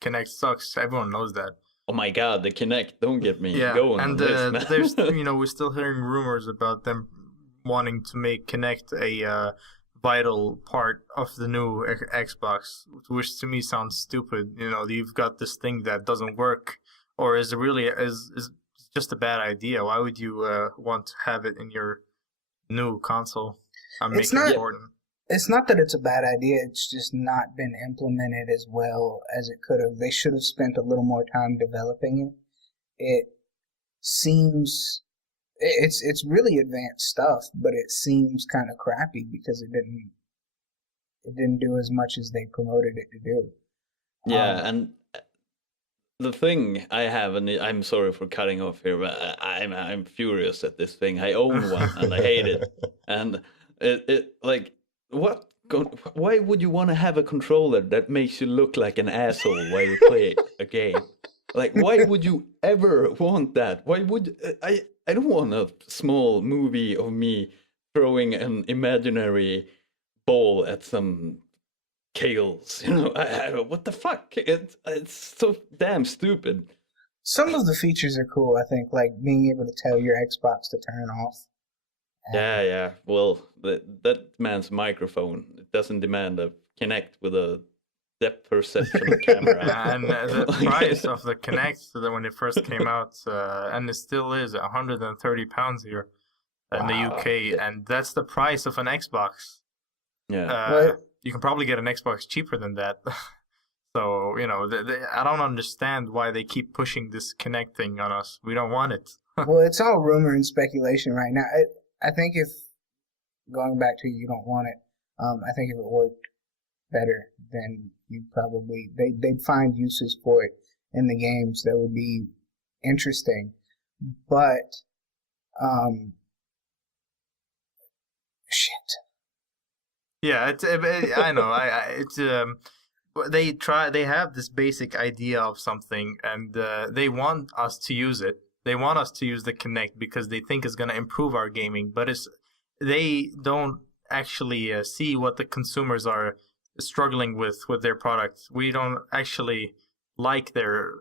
Kinect sucks. Everyone knows that. Oh my God, the Kinect! Don't get me going. And on this, there's we're still hearing rumors about them wanting to make Kinect a vital part of the new Xbox, which to me sounds stupid. You've got this thing that doesn't work, or is it really is just a bad idea? Why would you want to have it in your new console? It's not that it's a bad idea. It's just not been implemented as well as it could have. They should have spent a little more time developing it. It seems it's really advanced stuff, but it seems kind of crappy because it didn't do as much as they promoted it to do. Yeah, and the thing I have, and I'm sorry for cutting off here, but I'm furious at this thing. I own one and I hate it. And it like, what? Why would you want to have a controller that makes you look like an asshole while you play a game? Like, why would you ever want that? Why would I don't want a small movie of me throwing an imaginary ball at some kales. What the fuck? It's so damn stupid. Some of the features are cool, I think, like being able to tell your Xbox to turn off. Yeah. Well, that man's microphone, it doesn't demand a Kinect with a depth perception camera. And the price of the Kinect when it first came out, and it still is £130 here in the UK, and that's the price of an Xbox. Yeah. You can probably get an Xbox cheaper than that. So I don't understand why they keep pushing this Kinect thing on us. We don't want it. Well, it's all rumor and speculation right now. I think if going back to you don't want it, I think if it worked better, then they'd find uses for it in the games that would be interesting. But shit. Yeah, I know. They have this basic idea of something, and they want us to use it. They want us to use the Kinect because they think it's going to improve our gaming, but they don't actually see what the consumers are struggling with their products. We don't actually like their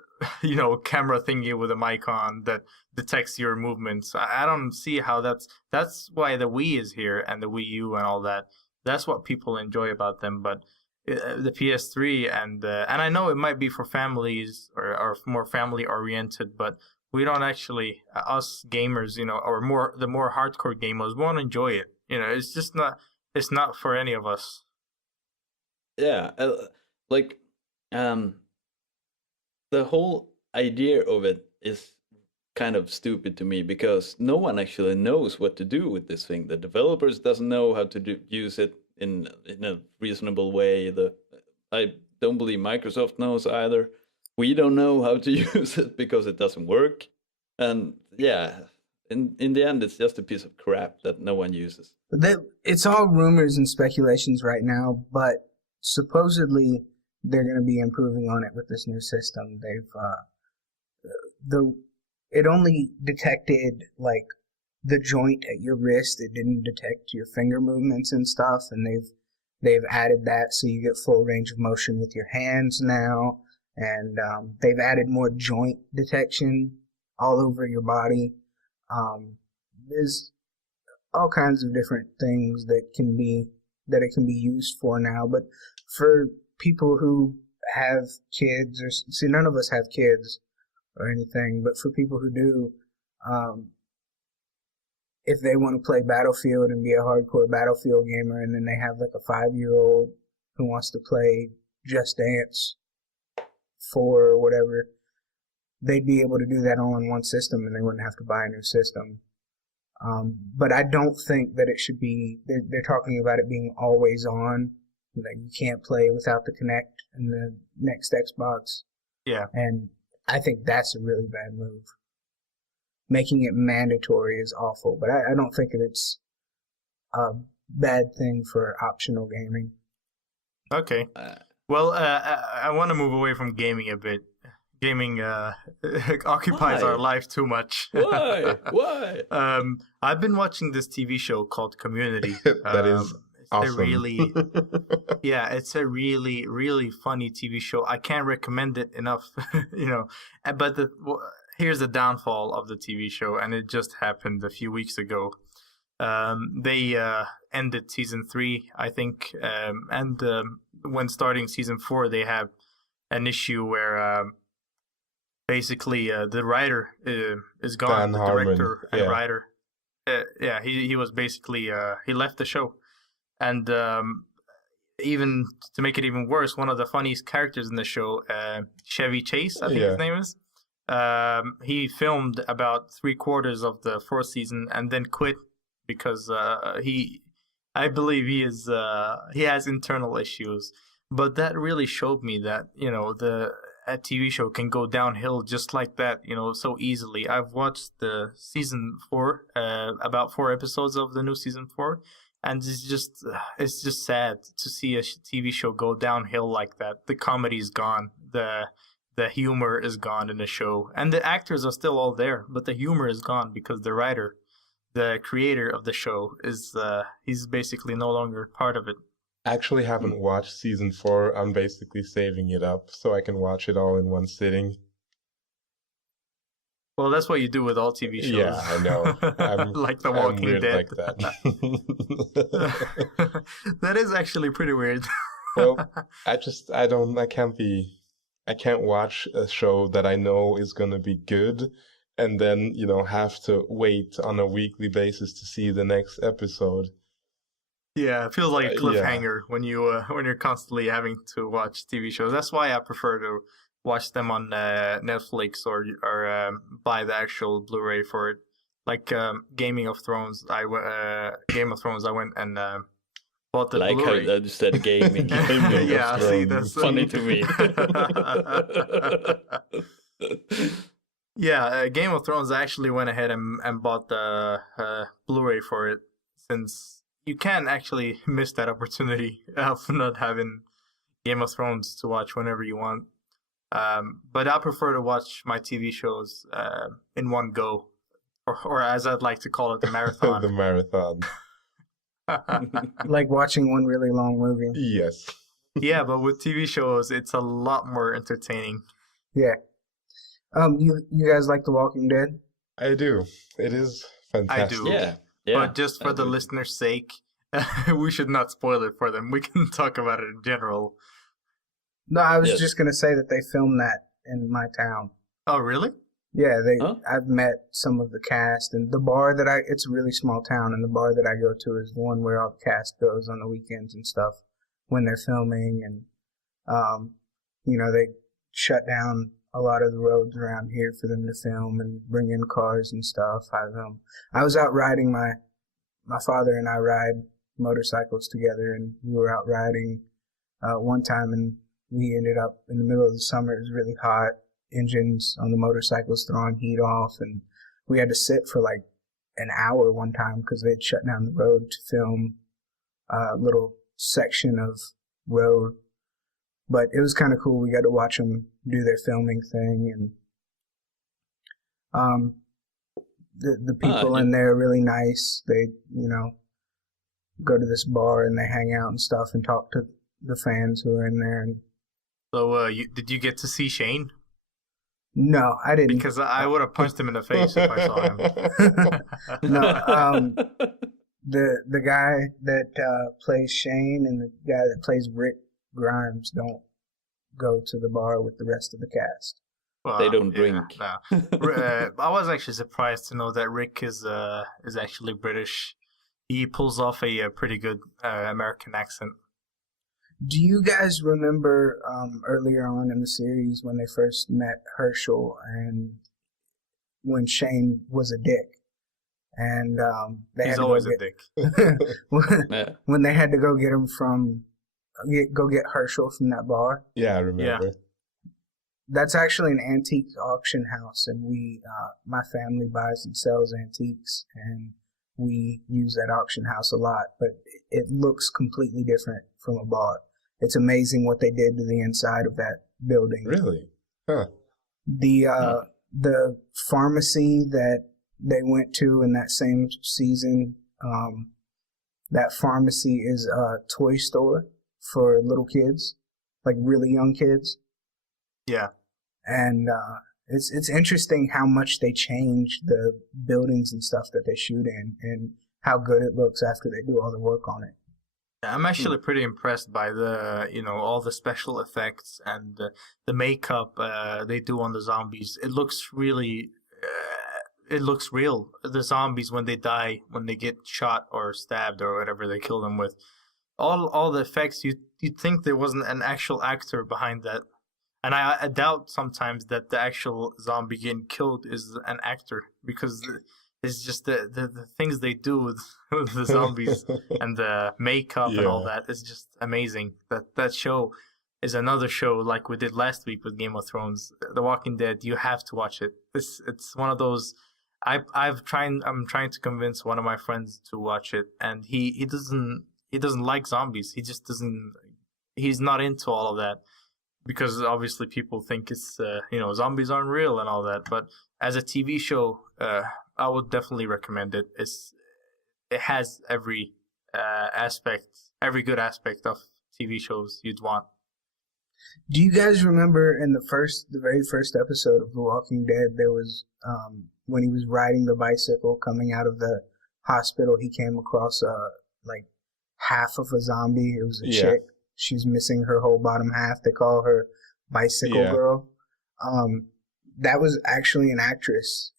camera thingy with a mic on that detects your movements. I don't see how that's why the Wii is here and the Wii U and all that. That's what people enjoy about them. But the PS3 and I know it might be for families or more family oriented, but we don't actually, us gamers, or the more hardcore gamers won't enjoy it. It's just not. It's not for any of us. Yeah, the whole idea of it is kind of stupid to me because no one actually knows what to do with this thing. The developers doesn't know how to use it in a reasonable way. I don't believe Microsoft knows either. We don't know how to use it because it doesn't work. And yeah, in the end, it's just a piece of crap that no one uses. It's all rumors and speculations right now, but supposedly they're going to be improving on it with this new system. It only detected like the joint at your wrist. It didn't detect your finger movements and stuff, and they've added that so you get full range of motion with your hands now, and they've added more joint detection all over your body. There's all kinds of different things that it can be used for now, but for people who have kids, none of us have kids or anything, but for people who do, if they want to play Battlefield and be a hardcore Battlefield gamer, and then they have like a 5-year-old who wants to play Just Dance 4 or whatever, they'd be able to do that all in one system, and they wouldn't have to buy a new system. But I don't think that it should be. They're talking about it being always on, that you can't play without the Kinect in the next Xbox. Yeah, and I think that's a really bad move. Making it mandatory is awful, but I don't think that it's a bad thing for optional gaming. Okay. Well, I want to move away from gaming a bit. Gaming occupies our life too much. Why? Why? I've been watching this TV show called Community. That is awesome. It's a really, really funny TV show. I can't recommend it enough, But here's the downfall of the TV show, and it just happened a few weeks ago. They ended season 3, I think, and when starting season 4, they have an issue where basically the writer is gone, the director and writer. He was basically he left the show, and even to make it even worse, one of the funniest characters in the show, Chevy Chase, I think his name is. He filmed about 3/4 of the 4th season and then quit because I believe he has internal issues. But that really showed me that a TV show can go downhill just like that, so easily. I've watched the season 4, about 4 episodes of the new season 4, and it's just sad to see a TV show go downhill like that. The comedy's gone, the humor is gone in the show, and the actors are still all there, but the humor is gone because the writer, the creator of the show, he's basically no longer part of it. Actually haven't watched season 4. I'm basically saving it up so I can watch it all in one sitting. Well, that's what you do with all TV shows. Yeah, I know. I'm like The Walking weird Dead. like that. That is actually pretty weird. Well, I can't watch a show that I know is going to be good and then, have to wait on a weekly basis to see the next episode. Yeah, it feels like a Yeah. cliffhanger when you're constantly having to watch TV shows. That's why I prefer to watch them on Netflix or buy the actual Blu-ray for it. Like Game of Thrones, I went and bought the Like how Blu-ray. you said gaming. Game of Yeah, see, Thrones. that's Funny to me. Yeah, Game of Thrones. I actually went ahead and bought the Blu-ray for it, since you can actually miss that opportunity of not having Game of Thrones to watch whenever you want. But I prefer to watch my TV shows in one go, or as I'd like to call it, the marathon. The marathon. Like watching one really long movie. Yes. Yeah, but with TV shows, it's a lot more entertaining. Yeah. You guys like The Walking Dead? I do. It is fantastic. do. Yeah. But just for I the do. listener's sake, we should not spoil it for them. We can talk about it in general. No, I was Yes. just gonna say that they filmed that in my town. Oh, really? Yeah, Huh? I've met some of the cast, and the bar that it's a really small town, and the bar that I go to is the one where all the cast goes on the weekends and stuff when they're filming, and they shut down a lot of the roads around here for them to film and bring in cars and stuff. I was out riding my father and I ride motorcycles together, and we were out riding one time, and we ended up in the middle of the summer. It was really hot. Engines on the motorcycles throwing heat off, and we had to sit for like an hour one time because they'd shut down the road to film a little section of road. But it was kind of cool. We got to watch them do their filming thing, and the people in there are really nice. They go to this bar and they hang out and stuff and talk to the fans who are in there. And So, did you get to see Shane? no, I didn't. Because I would have punched him in the face if I saw him. No, the guy that plays Shane and the guy that plays Rick Grimes don't go to the bar with the rest of the cast. Well, They don't yeah, drink. no. I was actually surprised to know that Rick is actually British. He pulls off a pretty good American accent. Do you guys remember earlier on in the series when they first met Herschel and when Shane was a dick? And they He's had to always go a dick. Yeah. when they had to go get him get Herschel from that bar. Yeah, I remember. That's actually an antique auction house, and my family buys and sells antiques, and we use that auction house a lot, but it looks completely different from a bar. It's amazing what they did to the inside of that building. Really? Huh. The pharmacy that they went to in that same season, that pharmacy is a toy store for little kids, like really young kids. Yeah. And it's interesting how much they change the buildings and stuff that they shoot in, and how good it looks after they do all the work on it. I'm actually pretty impressed by all the special effects and the makeup they do on the zombies. It looks really, it looks real. The zombies when they die, when they get shot or stabbed or whatever they kill them with, all the effects. You'd think there wasn't an actual actor behind that, and I doubt sometimes that the actual zombie getting killed is an actor, because it's just the things they do with the zombies and the makeup and all that is just amazing. That show is another show like we did last week with Game of Thrones, The Walking Dead. You have to watch it. It's one of those. I'm trying to convince one of my friends to watch it, and he doesn't like zombies. He just doesn't. He's not into all of that, because obviously people think it's zombies aren't real and all that. But as a TV show, I would definitely recommend it. It has every every good aspect of TV shows you'd want. Do you guys remember in the very first episode of The Walking Dead, there was when he was riding the bicycle coming out of the hospital, he came across like half of a zombie. It was a chick. She's missing her whole bottom half. They call her Bicycle Girl. That was actually an actress.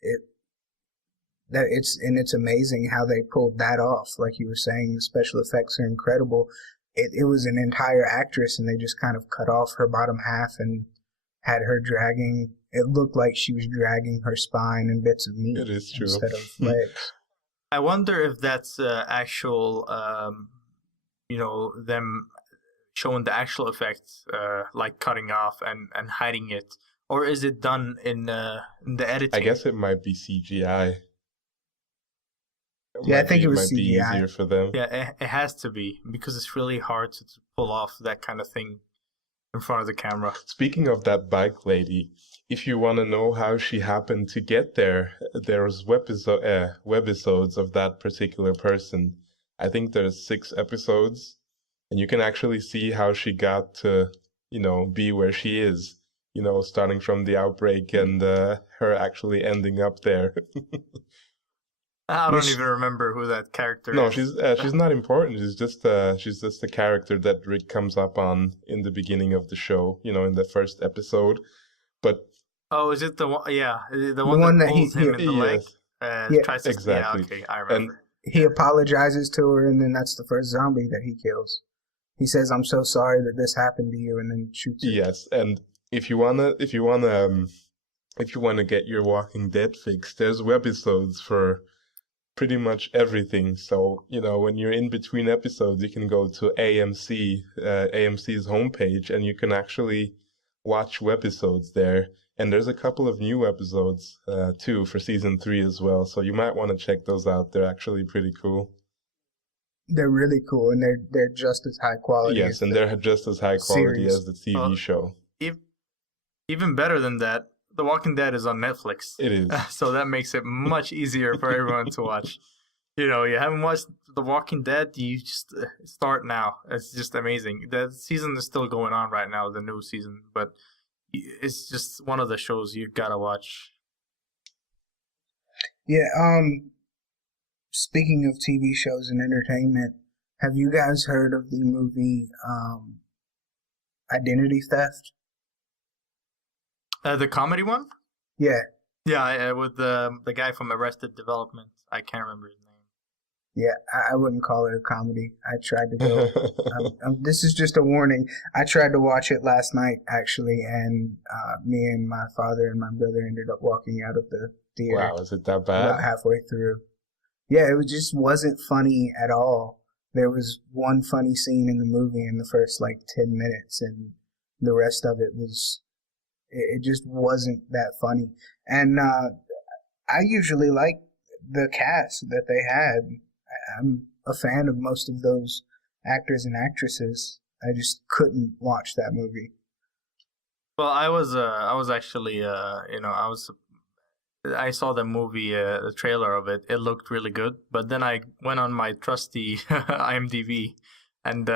that it's amazing how they pulled that off. Like you were saying, the special effects are incredible. It was an entire actress, and they just kind of cut off her bottom half and had her dragging. It looked like she was dragging her spine and bits of meat It is true. instead of legs. I wonder if that's actual, them showing the actual effects, like cutting off and hiding it, or is it done in the editing? I guess it might be CGI. Yeah, I think it was might be CGI. easier for them. Yeah, it has to be, because it's really hard to pull off that kind of thing in front of the camera. Speaking of that bike lady, if you want to know how she happened to get there, there's webisodes of that particular person. I think there's 6 episodes, and you can actually see how she got to, be where she is. Starting from the outbreak and her actually ending up there. I don't even remember who that character No, is. she's not important. She's just the character that Rick comes up on in the beginning of the show. In the first episode. But Oh, is it the one? Yeah, the one one that that he- pulls him in the leg. Yes. Yeah, Tries to, exactly. Yeah, okay, I remember. He apologizes to her, and then that's the first zombie that he kills. He says, "I'm so sorry that this happened to you," and then shoots her. yes, and if you wanna get your Walking Dead fix, there's webisodes for pretty much everything. So when you're in between episodes, you can go to AMC's homepage, and you can actually watch webisodes there. And there's a couple of new episodes too for season 3 as well. So you might want to check those out. They're actually pretty cool. They're really cool, and they're just as high quality. Yes, as and the- they're just as high quality series. as the TV show. Even better than that, The Walking Dead is on Netflix. It is. So that makes it much easier for everyone to watch. You haven't watched The Walking Dead, you just start now. It's just amazing. The season is still going on right now, the new season, but it's just one of the shows you gotta watch. Yeah. Speaking of TV shows and entertainment, have you guys heard of the movie Identity Theft? The comedy one? Yeah. Yeah, with the guy from Arrested Development. I can't remember his name. Yeah, I wouldn't call it a comedy. I tried to go. This is just a warning. I tried to watch it last night, actually, and me and my father and my brother ended up walking out of the theater. Wow, is it that About bad? halfway through. Yeah, just wasn't funny at all. There was one funny scene in the movie in the first 10 minutes, and the rest of it was, it just wasn't that funny. And I usually like the cast that they had. I'm a fan of most of those actors and actresses. I just couldn't watch that movie. Well, I was actually, I saw the movie, the trailer of it. It looked really good, but then I went on my trusty IMDb, and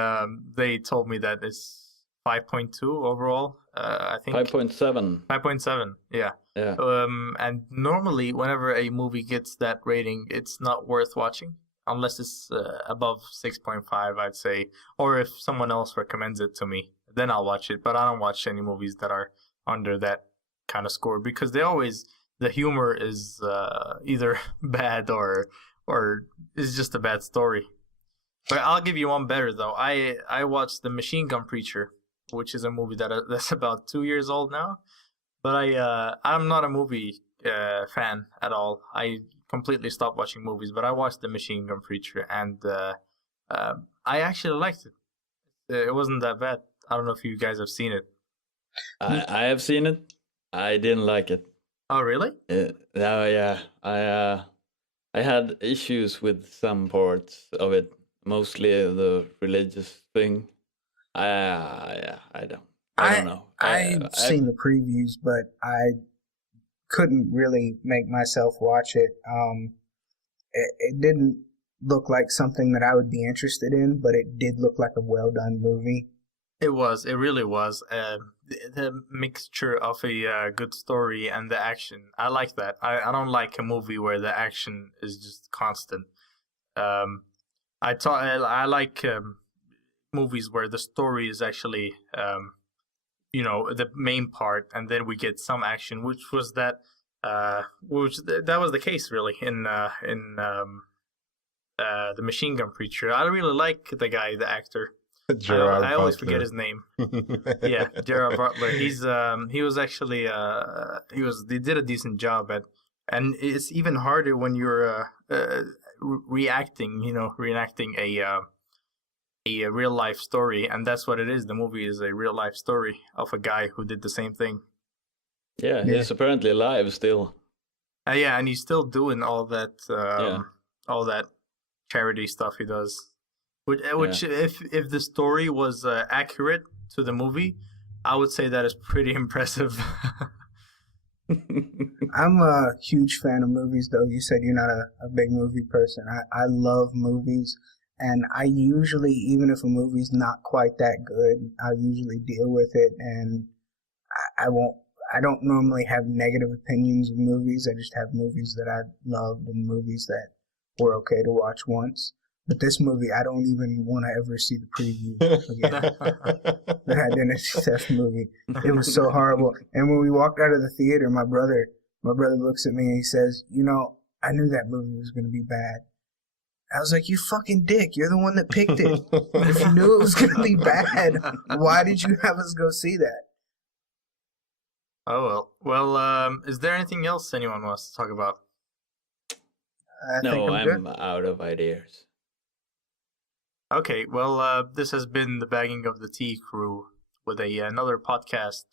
they told me that it's 5.2 overall. I think 5.7. 5.7. Yeah. Yeah. And normally, whenever a movie gets that rating, it's not worth watching unless it's above 6.5, I'd say, or if someone else recommends it to me, then I'll watch it. But I don't watch any movies that are under that kind of score, because the humor is either bad or is just a bad story. But I'll give you one better though. I watched The Machine Gun Preacher, which is a movie that's about 2 years old now. But I'm not a movie fan at all. I completely stopped watching movies. But I watched The Machine Gun Preacher, and I actually liked it. It wasn't that bad. I don't know if you guys have seen it. I have seen it. I didn't like it. Oh, really? No, yeah. I had issues with some parts of it, mostly the religious thing. I don't know. I've seen the previews, but I couldn't really make myself watch it. It didn't look like something that I would be interested in, but it did look like a well done movie. It was. It really was. The mixture of a good story and the action. I like that. I don't like a movie where the action is just constant. I like movies where the story is actually, the main part, and then we get some action, which was that That was the case really in the Machine Gun Preacher. I really like the guy, the actor. Gerard I always Butler. forget his name. Yeah, Gerard Butler. He was actually they did a decent job at, and it's even harder when you're reenacting a real life story, and that's what it is. The movie is a real life story of a guy who did the same thing. Yeah, he's apparently alive still. Yeah, and he's still doing all that charity stuff he does. Which if the story was accurate to the movie, I would say that is pretty impressive. I'm a huge fan of movies, though. You said you're not a big movie person. I love movies, and I usually, even if a movie's not quite that good, I usually deal with it, and I don't normally have negative opinions of movies. I just have movies that I loved and movies that were okay to watch once. But this movie, I don't even want to ever see the preview again. The Identity Theft movie. It was so horrible. And when we walked out of the theater, my brother looks at me and he says, I knew that movie was going to be bad. I was like, you fucking dick. You're the one that picked it. If you knew it was going to be bad, why did you have us go see that? Oh, well. Is there anything else anyone wants to talk about? No, I'm out of ideas. Okay, well, this has been the Bagging of the Tea crew with another podcast.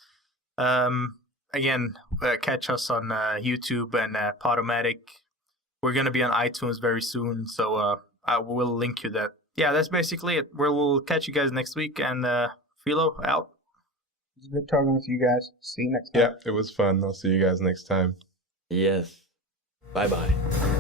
Again, catch us on YouTube and Podomatic. We're going to be on iTunes very soon, so I will link you that. Yeah, that's basically it. We'll catch you guys next week, and Philo, out. It's good talking with you guys. See you next time. Yeah, it was fun. I'll see you guys next time. Yes. Bye-bye.